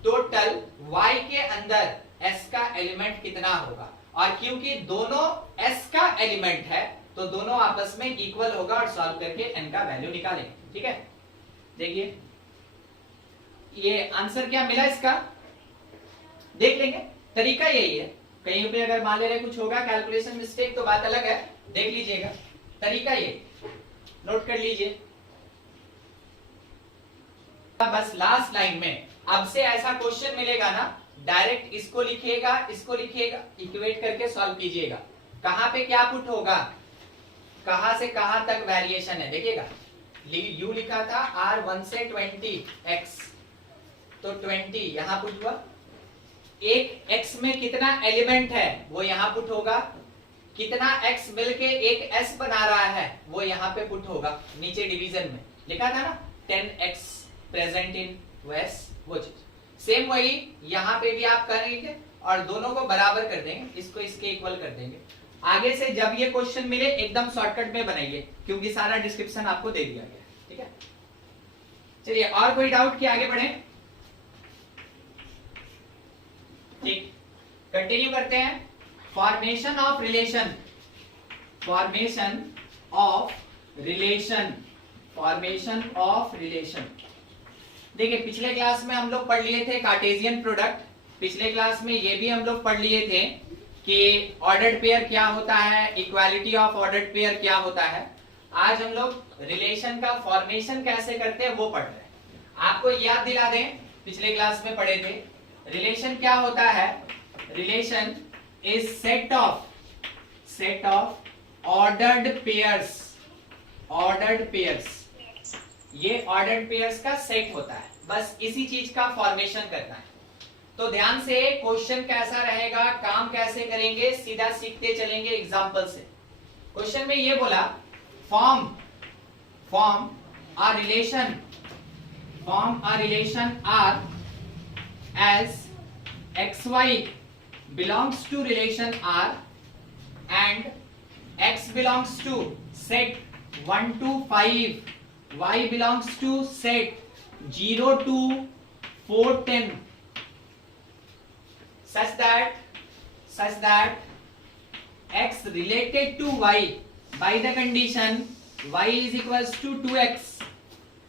टोटल y के अंदर s का एलिमेंट कितना होगा। और क्योंकि दोनों s का एलिमेंट है तो दोनों आपस में इक्वल होगा और सॉल्व करके n का वैल्यू निकालेंगे, ठीक है। देखिए ये आंसर क्या मिला इसका, देख लेंगे, तरीका यही है। कहीं पे अगर मान ले रहे कुछ होगा कैलकुलेशन मिस्टेक तो बात अलग है, देख लीजिएगा, तरीका ये नोट कर लीजिए। बस लास्ट लाइन में अब से ऐसा क्वेश्चन मिलेगा ना, डायरेक्ट इसको लिखिएगा, इसको लिखिएगा, इक्वेट करके सॉल्व कीजिएगा। कहां पे क्या पुट होगा, कहां से कहां तक वेरिएशन है, देखिएगा u लिखा था r1 से 20x, तो 20 यहां पुट हुआ, एक x में कितना एलिमेंट है वो यहां पुट होगा, कितना x मिलके एक s बना रहा है वो यहां पे पुट होगा, नीचे डिवीजन में लिखा था ना 10x प्रेजेंट इन s, वो चीज सेम वही यहां पे भी आप करेंगे और दोनों को बराबर कर देंगे, इसको इसके इक्वल कर देंगे। आगे से जब ये क्वेश्चन मिले एकदम शॉर्टकट में बनाइए क्योंकि सारा डिस्क्रिप्शन आपको दे दिया गया, ठीक है। चलिए और कोई डाउट कि आगे बढ़े, ठीक, कंटिन्यू करते हैं। Formation of relation, formation of relation, formation of relation. देखिए पिछले क्लास में हम लोग पढ़ लिए थे कार्टेशियन प्रोडक्ट, पिछले क्लास में ये भी हम लोग पढ़ लिए थे कि ऑर्डर्ड पेयर क्या होता है, इक्वालिटी ऑफ ऑर्डर्ड पेयर क्या होता है। आज हम लोग रिलेशन का फॉर्मेशन कैसे करते हैं वो पढ़ रहे हैं। आपको याद दिला दें, पिछले क्लास में पढ़े थे रिलेशन क्या होता है, relation is set of ordered pairs, ordered pairs, ये ऑर्डर्ड पेयर्स का सेट होता है, बस इसी चीज का फॉर्मेशन करना है। तो ध्यान से क्वेश्चन कैसा रहेगा, काम कैसे करेंगे, सीधा सीखते चलेंगे एग्जांपल से। क्वेश्चन में ये बोला form a relation R as xy belongs to relation R and x belongs to set 1 to 5, y belongs to set 0 to 410, such that x related to y by the condition y is equals to 2x,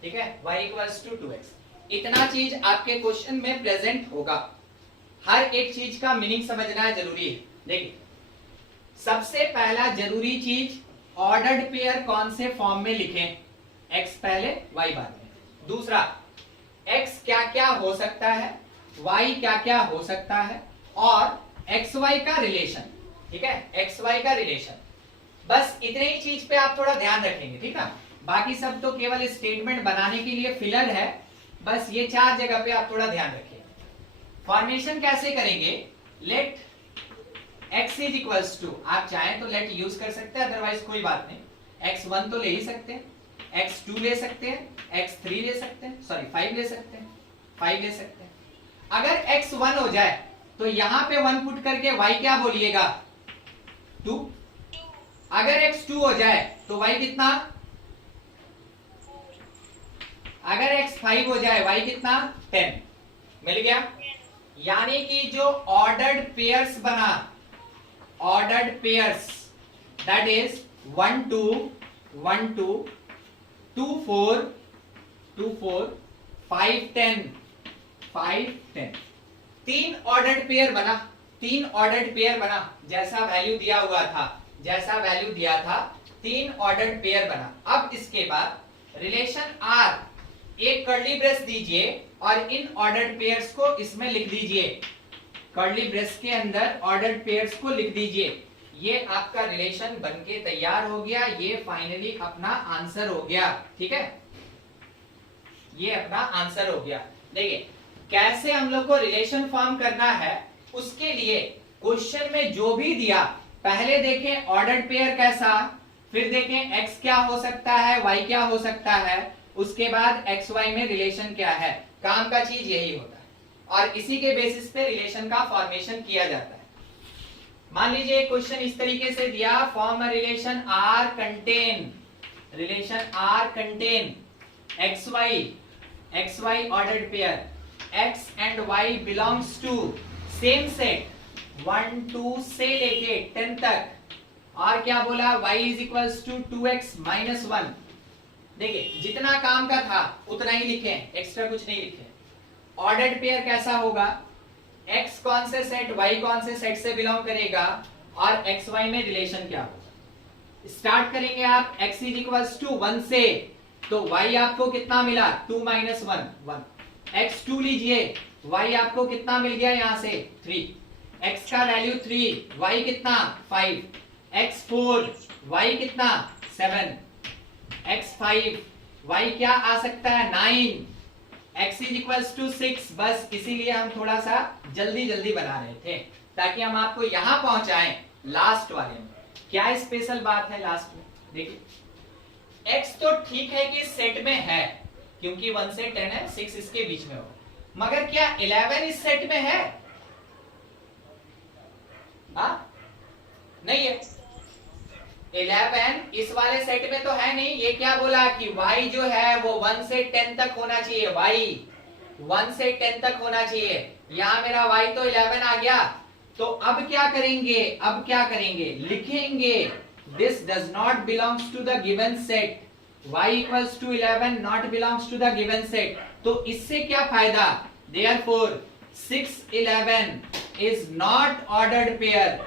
ठीक है, y equals to 2x। इतना चीज आपके question में present होगा, हर एक चीज का मीनिंग समझना जरूरी है। देखिए सबसे पहला जरूरी चीज ऑर्डर्ड पेयर कौन से फॉर्म में लिखें, x पहले y बाद में। दूसरा x क्या क्या हो सकता है, y क्या क्या हो सकता है, और xy का रिलेशन, ठीक है, xy का रिलेशन। बस इतने ही चीज पे आप थोड़ा ध्यान रखेंगे, ठीक है। बाकी सब तो केवल स्टेटमेंट बनाने के लिए फिलर है, बस ये 4 जगह पे आप थोड़ा ध्यान रखिए। फॉर्मेशन कैसे करेंगे, let x is equals to, आप चाहें तो लेट यूज कर सकते हैं, अदरवाइज कोई बात नहीं, x1 तो ले ही सकते हैं, x2 ले सकते हैं, x3 ले सकते हैं, सॉरी 5 ले सकते हैं, 5 ले सकते हैं। अगर x1 हो जाए तो यहां पे 1 पुट करके y क्या बोलिएगा, 2। अगर x2 हो जाए तो y कितना, अगर x 5 हो जाए y कितना 10, मिल गया। यानी कि जो ऑर्डर्ड पेयर्स बना, ऑर्डर्ड पेयर्स दैट इज 1 2 1 2 2 4 2 4 5 10 5 10, तीन ऑर्डर्ड पेयर बना, तीन ऑर्डर्ड पेयर बना, जैसा वैल्यू दिया हुआ था, जैसा वैल्यू दिया था, तीन ऑर्डर्ड पेयर बना। अब इसके बाद रिलेशन R, एक कर्ली ब्रेस दीजिए और इन ऑर्डर्ड पेयर्स को इसमें लिख दीजिए, कर्ली ब्रेस के अंदर ऑर्डर्ड पेयर्स को लिख दीजिए। ये आपका रिलेशन बनके तैयार हो गया, ये फाइनली अपना आंसर हो गया। ठीक है, ये अपना आंसर हो गया। देखिए कैसे हम लोग को रिलेशन फॉर्म करना है, उसके लिए क्वेश्चन में जो भी दिया, पहले देखें ऑर्डर्ड पेयर कैसा, फिर देखें x क्या हो सकता है, y क्या हो सकता है, उसके बाद x y में रिलेशन क्या है। काम का चीज यही होता है और इसी के बेसिस पे रिलेशन का फॉर्मेशन किया जाता है। मान लीजिए क्वेश्चन इस तरीके से दिया, form a relation R contain, relation R contain xy ordered pair, x and y belongs to same set 1 2 से लेके 10 तक, और क्या बोला y is equals to 2x minus 1। देखिए जितना काम का था उतना ही लिखे, एक्स्ट्रा कुछ नहीं लिखे। ऑर्डर्ड पेयर कैसा होगा, x कौन से सेट y कौन से सेट से बिलोंग करेगा और x y में रिलेशन क्या होगा। स्टार्ट करेंगे आप x इज इक्वल्स टू 1 से, तो y आपको कितना मिला 2 माइनस 1 1, x2 लीजिए, y आपको कितना मिल गया यहां से 3, x का वैल्यू 3, y कितना 5, x4 y कितना 7, x5 y क्या आ सकता है 9, x इज इक्वल्स टू 6। बस इसीलिए हम थोड़ा सा जल्दी जल्दी बना रहे थे ताकि हम आपको यहां पहुंचाएं लास्ट वाले में। क्या स्पेशल बात है लास्ट में, देखिए x तो ठीक है कि सेट में है क्योंकि 1 से 10 है, 6 इसके बीच में होगा, मगर क्या 11 इस सेट में है? नहीं है, 11 इस वाले सेट में तो है नहीं। ये क्या बोला कि y जो है वो 1 से 10 तक होना चाहिए, y 1 से 10 तक होना चाहिए। यहां मेरा y तो 11 आ गया, तो अब क्या करेंगे, अब क्या करेंगे, लिखेंगे this does not belongs to the given set, y equals to 11 not belongs to the given set. तो इससे क्या फायदा, therefore 6 11 is not ordered pair,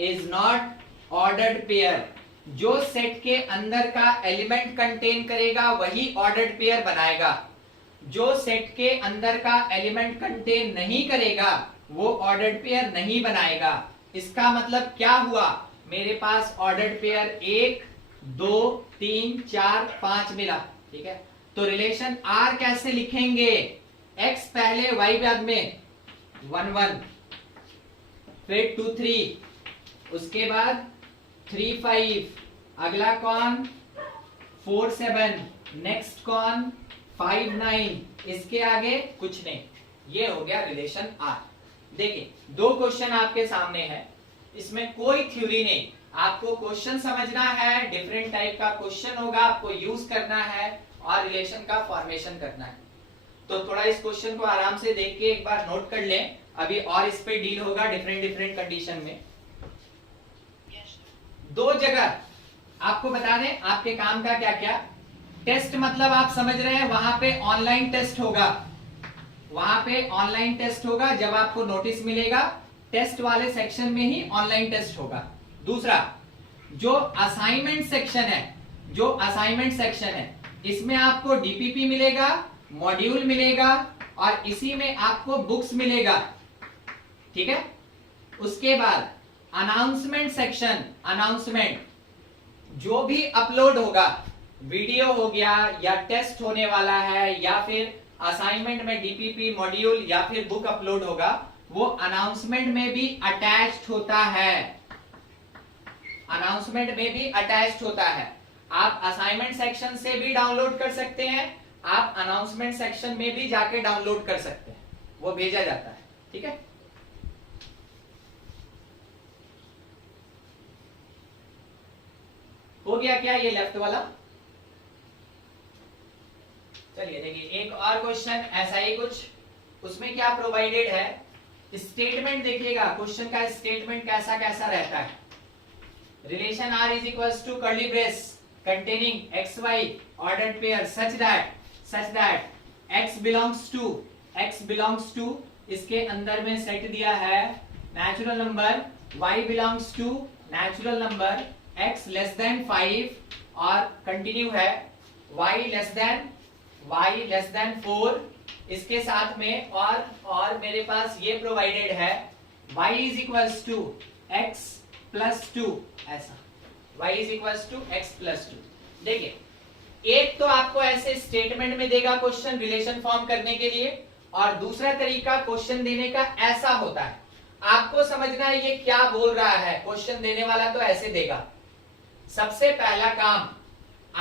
is not ordered pair. जो सेट के अंदर का एलिमेंट कंटेन करेगा वही ऑर्डर्ड पेयर बनाएगा, जो सेट के अंदर का एलिमेंट कंटेन नहीं करेगा वो ऑर्डर्ड पेयर नहीं बनाएगा। इसका मतलब क्या हुआ, मेरे पास ऑर्डर्ड पेयर 1 2 3 4 5 मिला। ठीक है, तो रिलेशन R कैसे लिखेंगे, x पहले y बाद में 1 1, फिर 2 3, उसके बाद 3 5, अगला कौन 4 7, नेक्स्ट कौन 5 9, इसके आगे कुछ नहीं। ये हो गया रिलेशन R। देखिए दो क्वेश्चन आपके सामने है, इसमें कोई थ्योरी नहीं, आपको क्वेश्चन समझना है, डिफरेंट टाइप का क्वेश्चन होगा, आपको यूज करना है और रिलेशन का फॉर्मेशन करना है। तो थोड़ा इस क्वेश्चन को आराम से देख के एक बार नोट कर लें, अभी और इस पे डील होगा डिफरेंट डिफरेंट कंडीशन में। दो जगह आपको बता दें आपके काम का क्या क्या, टेस्ट मतलब आप समझ रहे हैं, वहां पे ऑनलाइन टेस्ट होगा, वहां पे ऑनलाइन टेस्ट होगा, जब आपको नोटिस मिलेगा टेस्ट वाले सेक्शन में ही ऑनलाइन टेस्ट होगा। दूसरा जो असाइनमेंट सेक्शन है, जो असाइनमेंट सेक्शन है इसमें आपको डीपीपी मिलेगा, मॉड्यूल मिलेगा और इसी में आपको बुक्स मिलेगा। ठीक है, उसके बाद अनाउंसमेंट सेक्शन, अनाउंसमेंट जो भी अपलोड होगा, वीडियो हो गया या टेस्ट होने वाला है या फिर असाइनमेंट में डीपीपी मॉड्यूल या फिर बुक अपलोड होगा, वो अनाउंसमेंट में भी अटैच्ड होता है, अनाउंसमेंट में भी अटैच्ड होता है। आप असाइनमेंट सेक्शन से भी डाउनलोड कर सकते हैं, आप अनाउंसमेंट सेक्शन में भी जाके डाउनलोड कर सकते हैं, वो भेजा जाता है। ठीक है, हो गया क्या ये लेफ्ट वाला? चलिए देखिए एक और क्वेश्चन ऐसा ही कुछ, उसमें क्या प्रोवाइडेड है, स्टेटमेंट देखिएगा क्वेश्चन का स्टेटमेंट कैसा कैसा रहता है। Relation R is equals to curly brace containing xy ordered pair such that x belongs to इसके अंदर में सेट दिया है natural number, y belongs to natural number, x less than 5 और कंटिन्यू है y लेस देन 4, इसके साथ में और मेरे पास ये प्रोवाइडेड है y is equals to x plus 2, ऐसा y is equals to x plus 2। देखिए एक तो आपको ऐसे स्टेटमेंट में देगा क्वेश्चन रिलेशन फॉर्म करने के लिए, और दूसरा तरीका क्वेश्चन देने का ऐसा होता है। आपको समझना है ये क्या बोल रहा है, क्वेश्चन देने वाला तो ऐसे देगा। सबसे पहला काम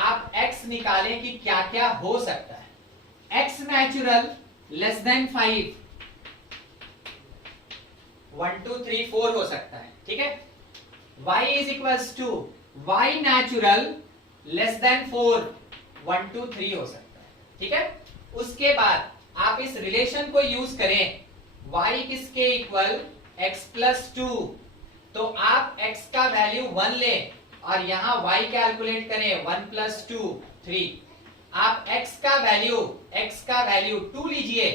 आप x निकालें कि क्या क्या हो सकता है। x नेचुरल लेस देन 5, 1 2 3 4 हो सकता है, ठीक है। y is equals to y natural less than 4, 1 2 3 हो सकता है, ठीक है। उसके बाद आप इस रिलेशन को यूज करें, y किसके इक्वल x प्लस 2, तो आप x का वैल्यू 1 लें और यहां y कैलकुलेट करें 1 प्लस 2 3। आप x का वैल्यू 2 लीजिए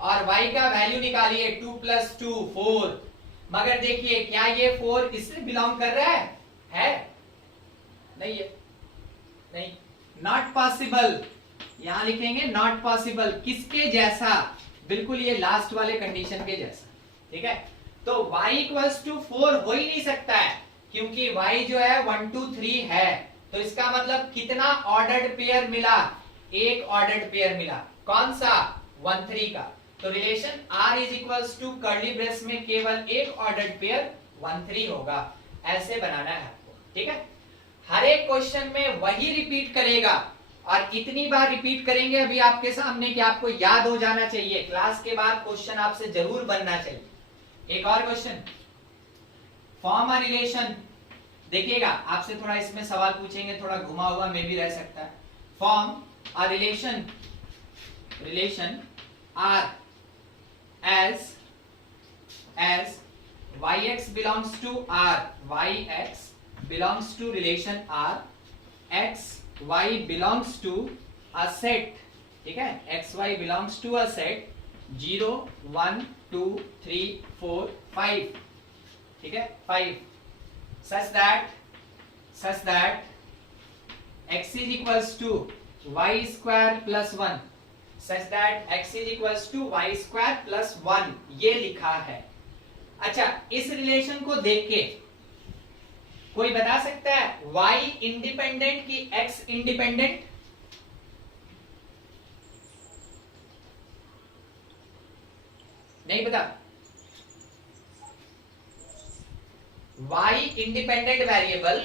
और y का वैल्यू निकालिए 2 प्लस 2 4। मगर देखिए क्या ये 4 इससे बिलोंग कर रहा है? नहीं है, नहीं, नॉट पॉसिबल। यहां लिखेंगे नॉट पॉसिबल, किसके जैसा? बिल्कुल ये लास्ट वाले कंडीशन के जैसा, ठीक है। तो y इक्वल्स टू 4 हो ही नहीं सकता है, क्योंकि y जो है 1 2 3 है, तो इसका मतलब कितना ऑर्डर्ड पेयर मिला? एक ऑर्डर्ड पेयर मिला, कौन सा? 1 3 का। तो relation R is equals to curly brace में केवल एक ऑर्डर्ड पेयर 1 3 होगा। ऐसे बनाना है आपको, ठीक है। हर एक क्वेश्चन में वही रिपीट करेगा, और इतनी बार रिपीट करेंगे अभी आपके सामने कि आपको याद हो जाना चाहिए। क्लास के बाद क्वेश्चन आपसे जरूर बनना चाहिए। एक और क्वेश्चन, फॉर्म अ रिलेशन। देखिएगा आपसे थोड़ा इसमें सवाल पूछेंगे, थोड़ा घुमा हुआ में भी रह सकता है। Form a relation R as yx belongs to R, yx belongs to relation R, x y belongs to a set, ठीक है। x y belongs to a set 0 1 2 3 4 5, ठीक है, 5, such that x is equals to y square plus 1, such that x is equals to y square plus 1, ये लिखा है। अच्छा, इस relation को देख के कोई बता सकता है y इंडिपेंडेंट की x इंडिपेंडेंट? नहीं पता। y इंडिपेंडेंट वेरिएबल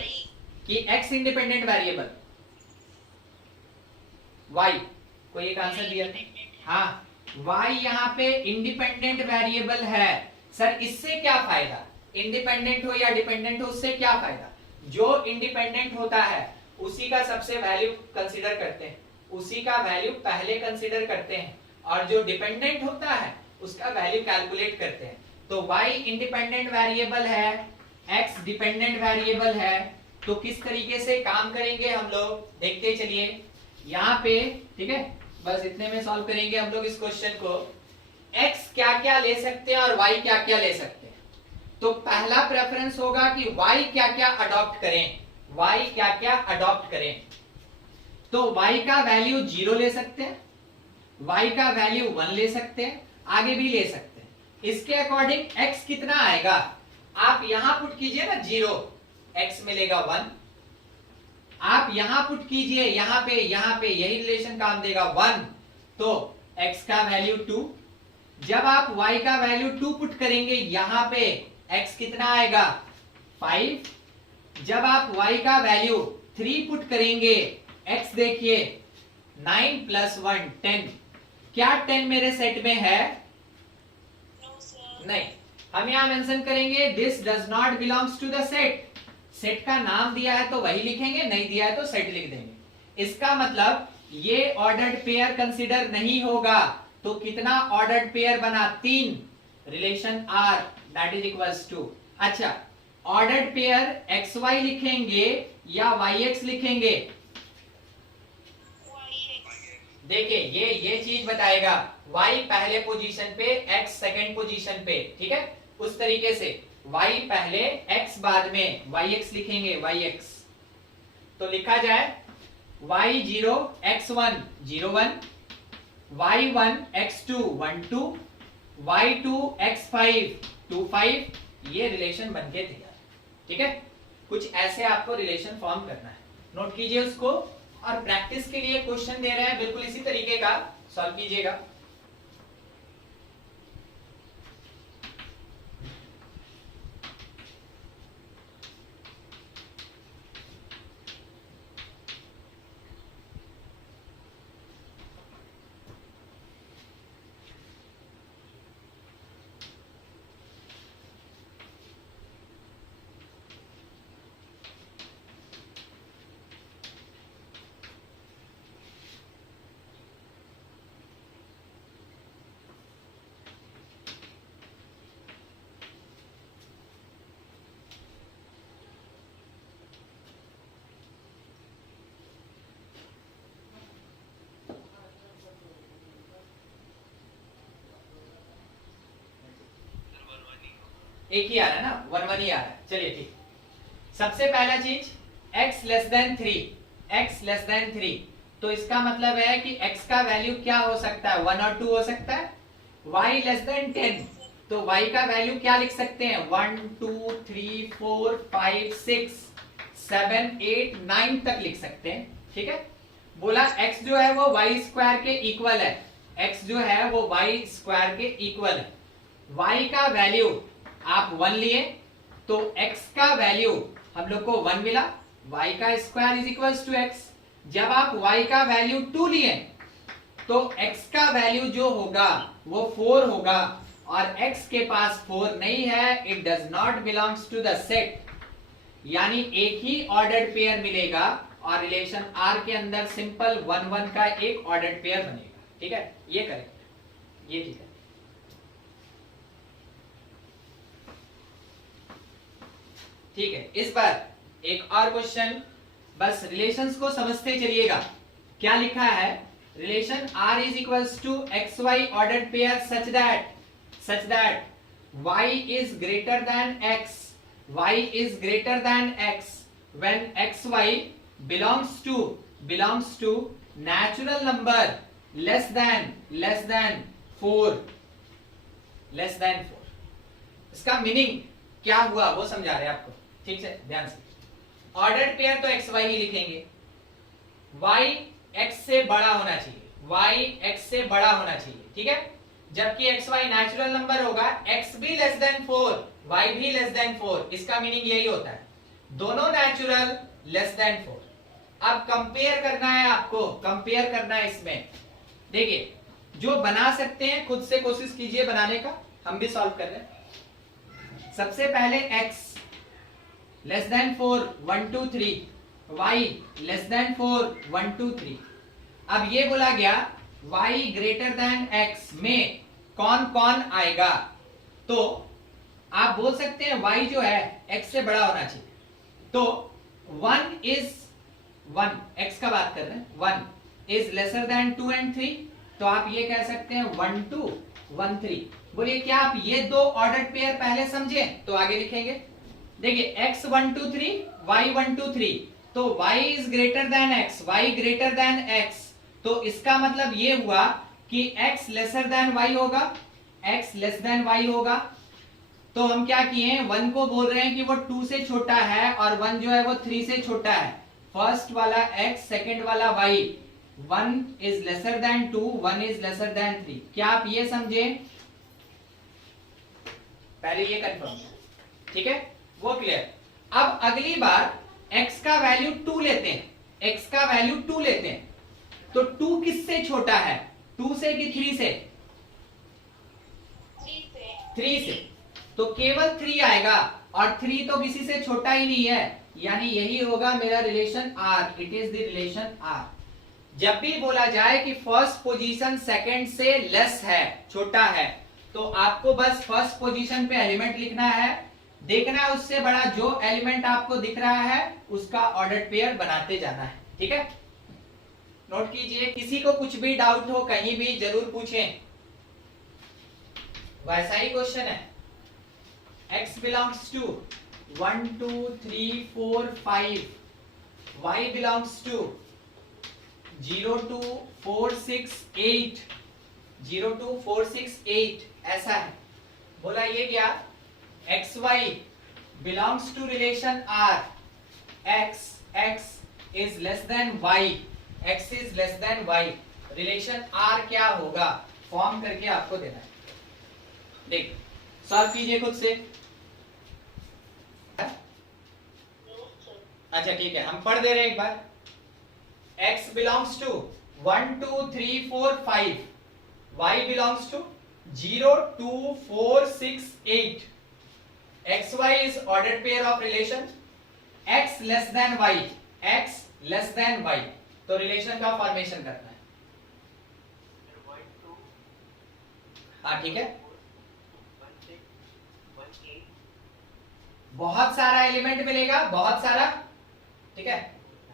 की x इंडिपेंडेंट वेरिएबल? y कोई एक आंसर दिया? हाँ, y यहाँ पे इंडिपेंडेंट वेरिएबल है। सर इससे क्या फायदा? इंडिपेंडेंट हो या डिपेंडेंट हो, उससे क्या फायदा? जो इंडिपेंडेंट होता है उसी का सबसे वैल्यू कंसीडर करते हैं, उसी का वैल्यू पहले कंसीडर करते हैं, और जो डिपेंडेंट होता है उसका वैल्यू कैलकुलेट करते हैं। तो y इंडिपेंडेंट वेरिएबल है, x डिपेंडेंट वेरिएबल है, तो किस तरीके से काम करेंगे हम लोग देखते चलिए। यहाँ पे ठीक है, बस इतने में सॉल्व करेंगे हम लोग इस क्वेश्चन को। x क्या क्या ले सकते हैं और y क्या क्या ले सकते हैं। तो पहला प्रेफरेंस होगा कि y क्या क्या अडॉप्ट करें, y क्या क्या अडॉप्ट करें। तो y का वैल्यू 0 ले सकते हैं, y का वैल्यू 1 ले सकते हैं, आगे भी ले सकते हैं। इसके अकॉर्डिंग x कितना आएगा? आप यहां पुट कीजिए ना 0, x मिलेगा 1। आप यहां पुट कीजिए, यहां पे यही रिलेशन काम देगा 1, तो x का वैल्यू 2। जब आप y का वैल्यू 2 पुट करेंगे यहां पे x कितना आएगा? 5। जब आप y का वैल्यू 3 पुट करेंगे, x देखिए 9 + 1 10। क्या 10 मेरे सेट में है? नहीं। हम यहां मेंशन करेंगे this does not belongs to the set. Set का नाम दिया है तो वही लिखेंगे, नहीं दिया है तो सेट लिख देंगे। इसका मतलब ये ऑर्डर्ड पेयर कंसिडर नहीं होगा, तो कितना ऑर्डर्ड पेयर बना? 3, relation R that is equals to. अच्छा, ऑर्डर्ड पेयर एक्स वाई लिखेंगे या वाई एक्स लिखेंगे? देखिए ये चीज बताएगा, y पहले पोजीशन पे, x सेकंड पोजीशन पे, ठीक है? उस तरीके से y पहले x बाद में, yx लिखेंगे, yx। तो लिखा जाए y0 x1 01, y1 x2 12, y2 x5 25। ये रिलेशन बनके तैयार, ठीक है? कुछ ऐसे आपको रिलेशन फॉर्म करना है, नोट कीजिए उसको, और प्रैक्टिस के लिए क्वेश्चन दे रहे हैं बिल्कुल इसी तरीके का, सॉल्व कीजिएगा। एक ही आ रहा है ना, 1 1 ही आ रहा है। चलिए ठीक, सबसे पहला चीज x less than 3, x less than 3, तो इसका मतलब है कि x का वैल्यू क्या हो सकता है? 1 और 2 हो सकता है। y लेस देन 10, तो y का वैल्यू क्या लिख सकते हैं? 1 2 3 4 5 6 7 8 9 तक लिख सकते हैं, ठीक है? बोला x जो है वो y स्क्वायर के इक्वल है, x जो है वो y स्क्वायर के इक्वल है। y का वैल्यू आप 1 लिए तो x का वैल्यू हम लोग को 1 मिला, y का square is equals to x। जब आप y का वैल्यू 2 लिए तो x का वैल्यू जो होगा वो 4 होगा, और x के पास 4 नहीं है, it does not belongs to the set, यानी एक ही ऑर्डर्ड पेयर मिलेगा, और रिलेशन R के अंदर सिंपल 1 1 का एक ऑर्डर्ड पेयर बनेगा, ठीक है? ये करेक्ट, ये ठीक है। ठीक है, इस बार एक और क्वेश्चन, बस रिलेशंस को समझते चलिएगा। क्या लिखा है? Relation R is equals to x y ordered pair such that y is greater than x when xy belongs to natural number less than 4। इसका मीनिंग क्या हुआ वो समझा रहे हैं आपको, ठीक है? ध्यान से, ऑर्डर्ड पेयर तो एक्स वाई ही लिखेंगे, y x से बड़ा होना चाहिए, ठीक है? जबकि एक्स वाई नेचुरल नंबर होगा, x भी लेस देन 4, y भी लेस देन 4, इसका मीनिंग यही होता है, दोनों नेचुरल लेस देन 4। अब कंपेयर करना है आपको, कंपेयर करना है इसमें। देखिए, जो बना सकते हैं खुद से कोशिश कीजिए बनाने का, हम भी सॉल्व कर रहे हैं। सबसे पहले x less than 4 1 2 3, y less than 4 1 2 3। अब ये बोला गया y ग्रेटर देन x में कौन कौन आएगा, तो आप बोल सकते हैं y जो है x से बड़ा होना चाहिए, तो 1 x का बात कर रहे हैं, 1 इज लेसर देन 2 and 3, तो आप ये कह सकते हैं 1 2 1 3। बोलिए क्या आप ये दो ऑर्डर्ड पेयर पहले समझे? तो आगे लिखेंगे। देखिए x 1 2 3 y 1 2 3, तो y is greater than x, तो इसका मतलब ये हुआ कि x लेसर देन y होगा, तो हम क्या किए, 1 को बोल रहे हैं कि वो 2 से छोटा है, और 1 जो है वो 3 से छोटा है। फर्स्ट वाला x, सेकंड वाला y, 1 is lesser than 2, 1 is lesser than 3। क्या आप ये समझे? पहले ये कंफर्म, ठीक है, वो क्लियर। अब अगली बार x का वैल्यू 2 लेते हैं, तो 2 किससे छोटा है? 2 से कि 3 से? 3 से, तो केवल 3 आएगा, और 3 तो किसी से छोटा ही नहीं है, यानी यही होगा मेरा relation R, it is the relation R। जब भी बोला जाए कि फर्स्ट पोजीशन सेकंड से लेस है, छोटा है, तो आपको बस फर्स्ट पोजीशन पे एलिमेंट लिखना है, देखना है उससे बड़ा जो एलिमेंट आपको दिख रहा है उसका ऑर्डर पेयर बनाते जाना है। ठीक है, नोट कीजिए। किसी को कुछ भी डाउट हो कहीं भी जरूर पूछें, वैसा ही क्वेश्चन है। x belongs to 1 2 3 4 5, y belongs to 0 2 4 6 8, 0 2 4 6 8 ऐसा है। बोला ये क्या, x y belongs to relation R, x x is less than y, x is less than y, relation R क्या होगा, फॉर्म करके आपको देना है। देख सॉल्व कीजिए खुद से। अच्छा ठीक है, हम पढ़ दे रहे हैं एक बार। x belongs to 1 2 3 4 5, y belongs to 0 2 4 6 8, xy is ordered pair of relation x less than y, x less than y, तो रिलेशन का फॉर्मेशन करना है। हाँ ठीक है, बहुत सारा एलिमेंट मिलेगा, बहुत सारा, ठीक है,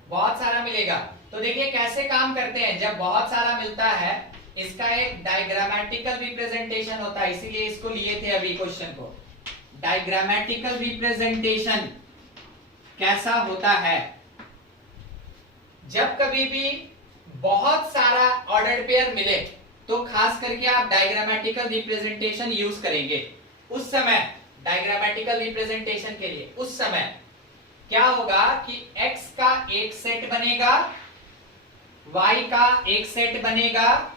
बहुत सारा मिलेगा। तो देखिए कैसे काम करते हैं, जब बहुत सारा मिलता है इसका एक डायग्रामेटिकल रिप्रेजेंटेशन होता है, इसीलिए इसको लिए थे अभी क्वेश्चन को। डायग्रामेटिकल रिप्रेजेंटेशन कैसा होता है, जब कभी भी बहुत सारा ऑर्डर्ड पेयर मिले तो खास करके आप डायग्रामेटिकल रिप्रेजेंटेशन यूज करेंगे। उस समय डायग्रामेटिकल रिप्रेजेंटेशन के लिए उस समय क्या होगा कि x का एक सेट बनेगा, y का एक सेट बनेगा,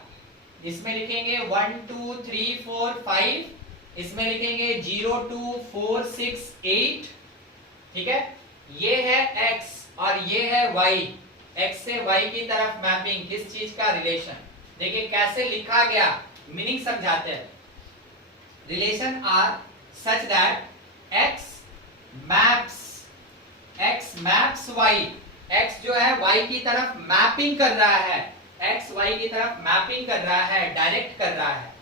इसमें लिखेंगे 1 2 3 4 5, इसमें लिखेंगे 0 2 4 6 8, ठीक है। ये है x और ये है y, x से y की तरफ मैपिंग, किस चीज का, रिलेशन। देखिए कैसे लिखा गया, मीनिंग समझाते हैं। Relation R such that x maps y, x जो है y की तरफ मैपिंग कर रहा है, x y की तरफ मैपिंग कर रहा है, डायरेक्ट कर रहा है।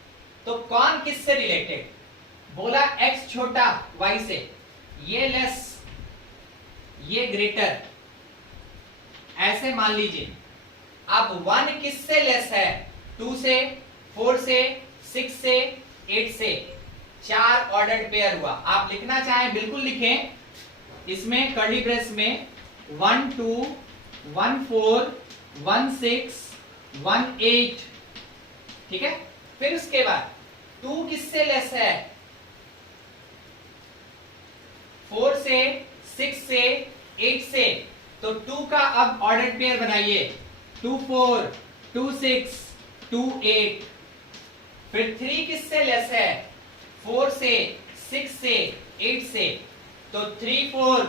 तो कौन किससे रिलेटेड, बोला x छोटा y से, ये लेस ये ग्रेटर, ऐसे मान लीजिए। अब 1 किससे लेस है, 2 से, 4 से, 6 से, 8 से, 4 ऑर्डर्ड पेयर हुआ। आप लिखना चाहें बिल्कुल लिखें, इसमें कर्ली ब्रेस में 1 2 1 4 1 6 1 8, ठीक है। फिर उसके बाद 2 किससे लेस है, 4 से, 6 से, 8 से, तो 2 का अब ऑर्डर्ड पेयर बनाइए, 2 4 2 6 2 8। फिर 3 किससे लेस है, 4 से, 6 से, 8 से, तो 3 4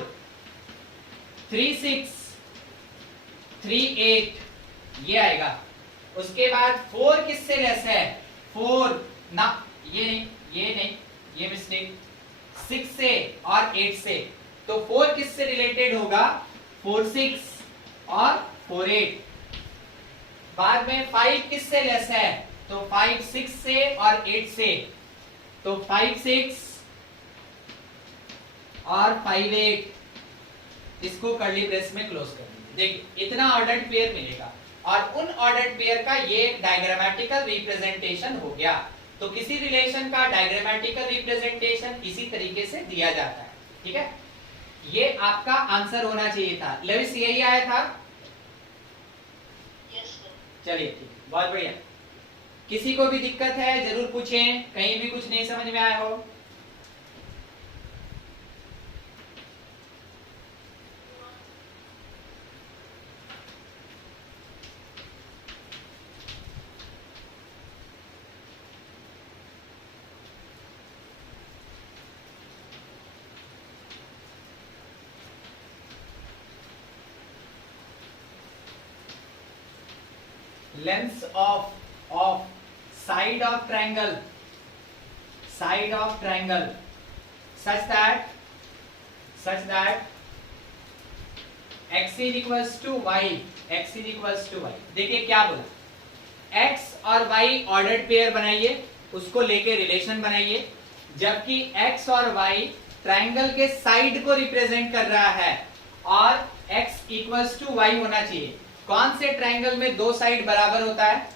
3 6 3 8 ये आएगा। उसके बाद 4 किससे लेस है, 4 ना, ये नहीं, ये मिस्टेक, 6 से और 8 से, तो 4 किससे रिलेटेड होगा, 4 6 और 4 8। बाद में 5 किससे लेस है, तो 5 6 से और 8 से, तो 5 6 और 5 8, इसको कर्ली ब्रेस में क्लोज कर दीजिए। देखिए इतना ऑर्डर्ड पेयर मिलेगा, और उन ऑर्डर्ड पेयर का ये डायग्रामेटिकल रिप्रेजेंटेशन हो गया। तो किसी रिलेशन का डायग्रामेटिकल रिप्रेजेंटेशन इसी तरीके से दिया जाता है, ठीक है। ये आपका आंसर होना चाहिए था, लेविस यही आया था। चलिए ठीक, बहुत बढ़िया। किसी को भी दिक्कत है जरूर पूछें, कहीं भी कुछ नहीं समझ में आया हो। Lengths of side of triangle such that x is equals to y x is equals to y. देखिए क्या बोला, x और y ऑर्डर्ड पेयर बनाइए, उसको लेके रिलेशन बनाइए, जबकि x और y ट्राइंगल के साइड को रिप्रेजेंट कर रहा है और x इक्वल्स टू वाई होना चाहिए। कौन से ट्राइंगल में दो साइड बराबर होता है?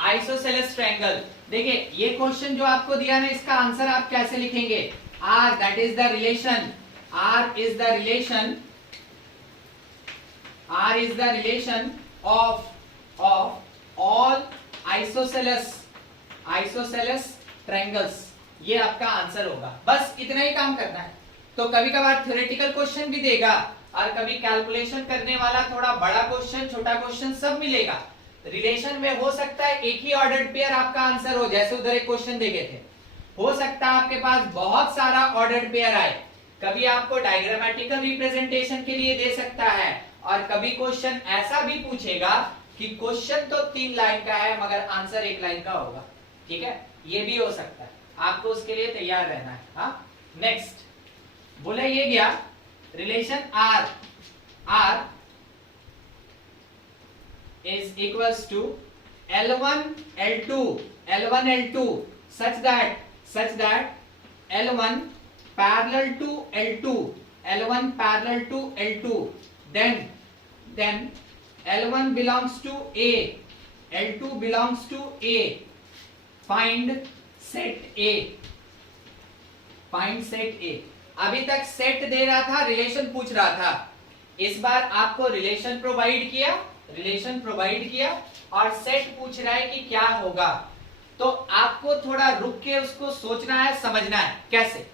Isosceles triangle. देखिए ये क्वेश्चन जो आपको दिया ना, इसका आंसर आप कैसे लिखेंगे? R that is the relation, R is the relation, R is the relation of all isosceles triangles। ये आपका आंसर होगा। बस इतना ही काम करना है। तो कभी कभार थ्योरेटिकल क्वेश्चन भी देगा और कभी कैलकुलेशन करने वाला थोड़ा बड़ा क्वेश्चन, छोटा क्वेश्चन सब मिलेगा। रिलेशन में हो सकता है एक ही ऑर्डर्ड पेयर आपका आंसर हो, जैसे उधर एक क्वेश्चन देखे थे। हो सकता है आपके पास बहुत सारा ऑर्डर्ड पेयर आए, कभी आपको डायग्रामेटिकल रिप्रेजेंटेशन के लिए दे सकता है, और कभी क्वेश्चन ऐसा भी पूछेगा कि क्वेश्चन तो 3 लाइन का है मगर आंसर 1 लाइन का होगा। ठीक है, ये भी हो सकता है, आपको उसके लिए तैयार रहना है। हाँ, नेक्स्ट बोले ये गया relation R is equals to L1 L2 such that L1 parallel to L2 then L1 belongs to A, L2 belongs to A, find set A। अभी तक सेट दे रहा था, रिलेशन पूछ रहा था। इस बार आपको रिलेशन प्रोवाइड किया और सेट पूछ रहा है कि क्या होगा। तो आपको थोड़ा रुक के उसको सोचना है, समझना है। कैसे?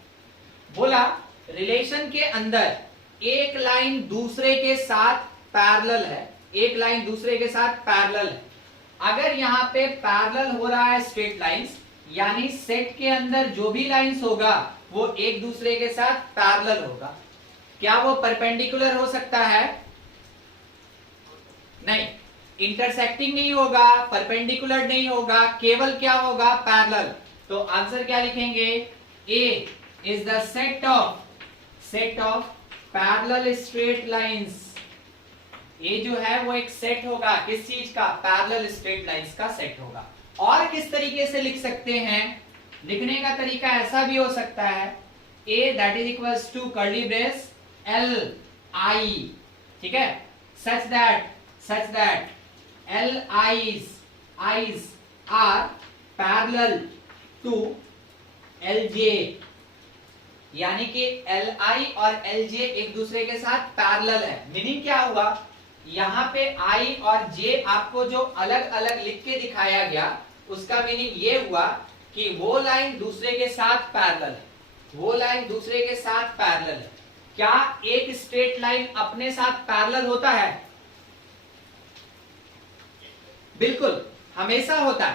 बोला रिलेशन के अंदर एक लाइन दूसरे के साथ पैरेलल है, अगर यहाँ पे पैरेलल हो रहा है स्ट्रेट लाइंस, यानी सेट के अंदर जो भी लाइंस होगा वो एक दूसरे के साथ पैरेलल होगा। क्या वो परपेंडिकुलर हो सकता है? नहीं, इंटरसेक्टिंग नहीं होगा, परपेंडिकुलर नहीं होगा, केवल क्या होगा? पैरेलल। तो आंसर क्या लिखेंगे? A is the set of parallel straight lines. ये जो है वो एक सेट होगा, किस चीज का? पैरेलल स्ट्रेट लाइंस का सेट होगा। और किस तरीके से लिख सकते हैं? लिखने का तरीका ऐसा भी हो सकता है, A that is equals to curly brace L I, ठीक है, such that L I's are parallel to L J, यानी कि L I और L J एक दूसरे के साथ पैरेलल है। मीनिंग क्या हुआ? यहाँ पे I और J आपको जो अलग अलग लिख के दिखाया गया, उसका मीनिंग ये हुआ कि वो लाइन दूसरे के साथ पैरेलल है। क्या एक स्ट्रेट लाइन अपने साथ पैरेलल होता है? बिल्कुल, हमेशा होता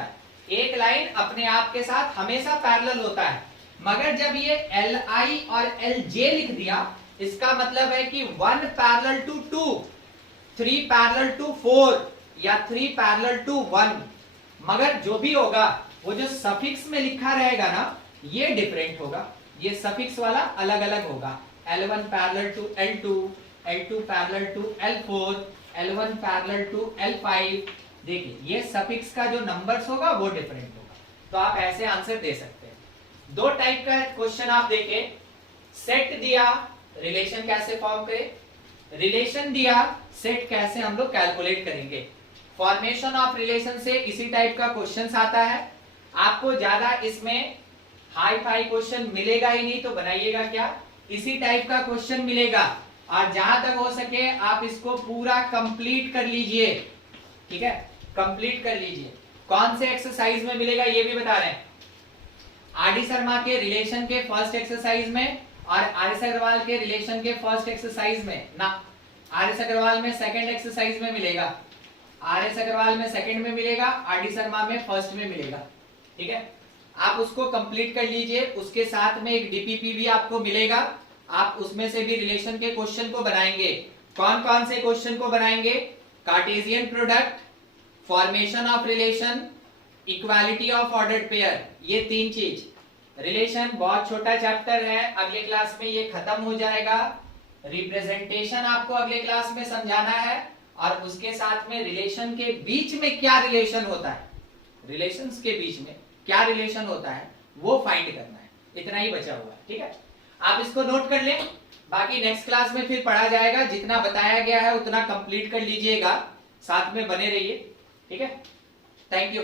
है। एक लाइन अपने आप के साथ हमेशा पैरेलल होता है। मगर जब ये Li और Lj लिख दिया, इसका मतलब है कि 1 पैरेलल टू 2, 3 पैरेलल टू 4 या 3 पैरेलल टू 1। मगर जो भी होगा वो जो सफिक्स में लिखा रहेगा ना, ये डिफरेंट होगा, ये सफिक्स वाला अलग अलग होगा। L1 parallel to L2, L2 parallel to L4, L1 parallel to L5। देखिए ये सफिक्स का जो नंबर्स होगा वो डिफरेंट होगा। तो आप ऐसे आंसर दे सकते हैं। 2 टाइप का क्वेश्चन आप देखें, सेट दिया, रिलेशन कैसे फॉर्म करें, रिलेशन दिया, सेट कैसे हम लोग कैलकुलेट करेंगे। फॉर्मेशन ऑफ रिलेशन से इसी टाइप का क्वेश्चंस आता है। आपको ज्यादा इसमें हाई फाई क्वेश्चन मिलेगा ही नहीं, तो बनाइएगा क्या, इसी टाइप का क्वेश्चन मिलेगा। और जहां तक हो सके आप इसको पूरा कंप्लीट कर लीजिए। ठीक है, कंप्लीट कर लीजिए। कौन से एक्सरसाइज में मिलेगा ये भी बता रहे हैं, आर डी शर्मा के रिलेशन के फर्स्ट एक्सरसाइज में और आर एस अग्रवाल के रिलेशन के फर्स्ट एक्सरसाइज में ना। आर एस अग्रवाल में सेकंड एक्सरसाइज में मिलेगा, आर एस अग्रवाल में सेकंड में मिलेगा, आर डी शर्मा में फर्स्ट में मिलेगा। ठीक है, आप उसको कंप्लीट कर लीजिए। उसके साथ में एक डीपीपी भी आपको मिलेगा, आप उसमें से भी रिलेशन के क्वेश्चन को बनाएंगे। कौन कौन से क्वेश्चन को बनाएंगे? Cartesian product, formation of relation, equality of ordered pair, ये 3 चीज। रिलेशन बहुत छोटा चैप्टर है, अगले क्लास में ये खत्म हो जाएगा। रिप्रेजेंटेशन आपको अगले क्लास में समझाना है, और उसके साथ में रिलेशन के बीच में क्या रिलेशन होता है, रिलेशंस के बीच में क्या रिलेशन होता है वो फाइंड करना है। इतना ही बचा हुआ है, ठीक है। आप इसको नोट कर लें, बाकी नेक्स्ट क्लास में फिर पढ़ा जाएगा। जितना बताया गया है उतना कंप्लीट कर लीजिएगा, साथ में बने रहिए, ठीक है। Thank you.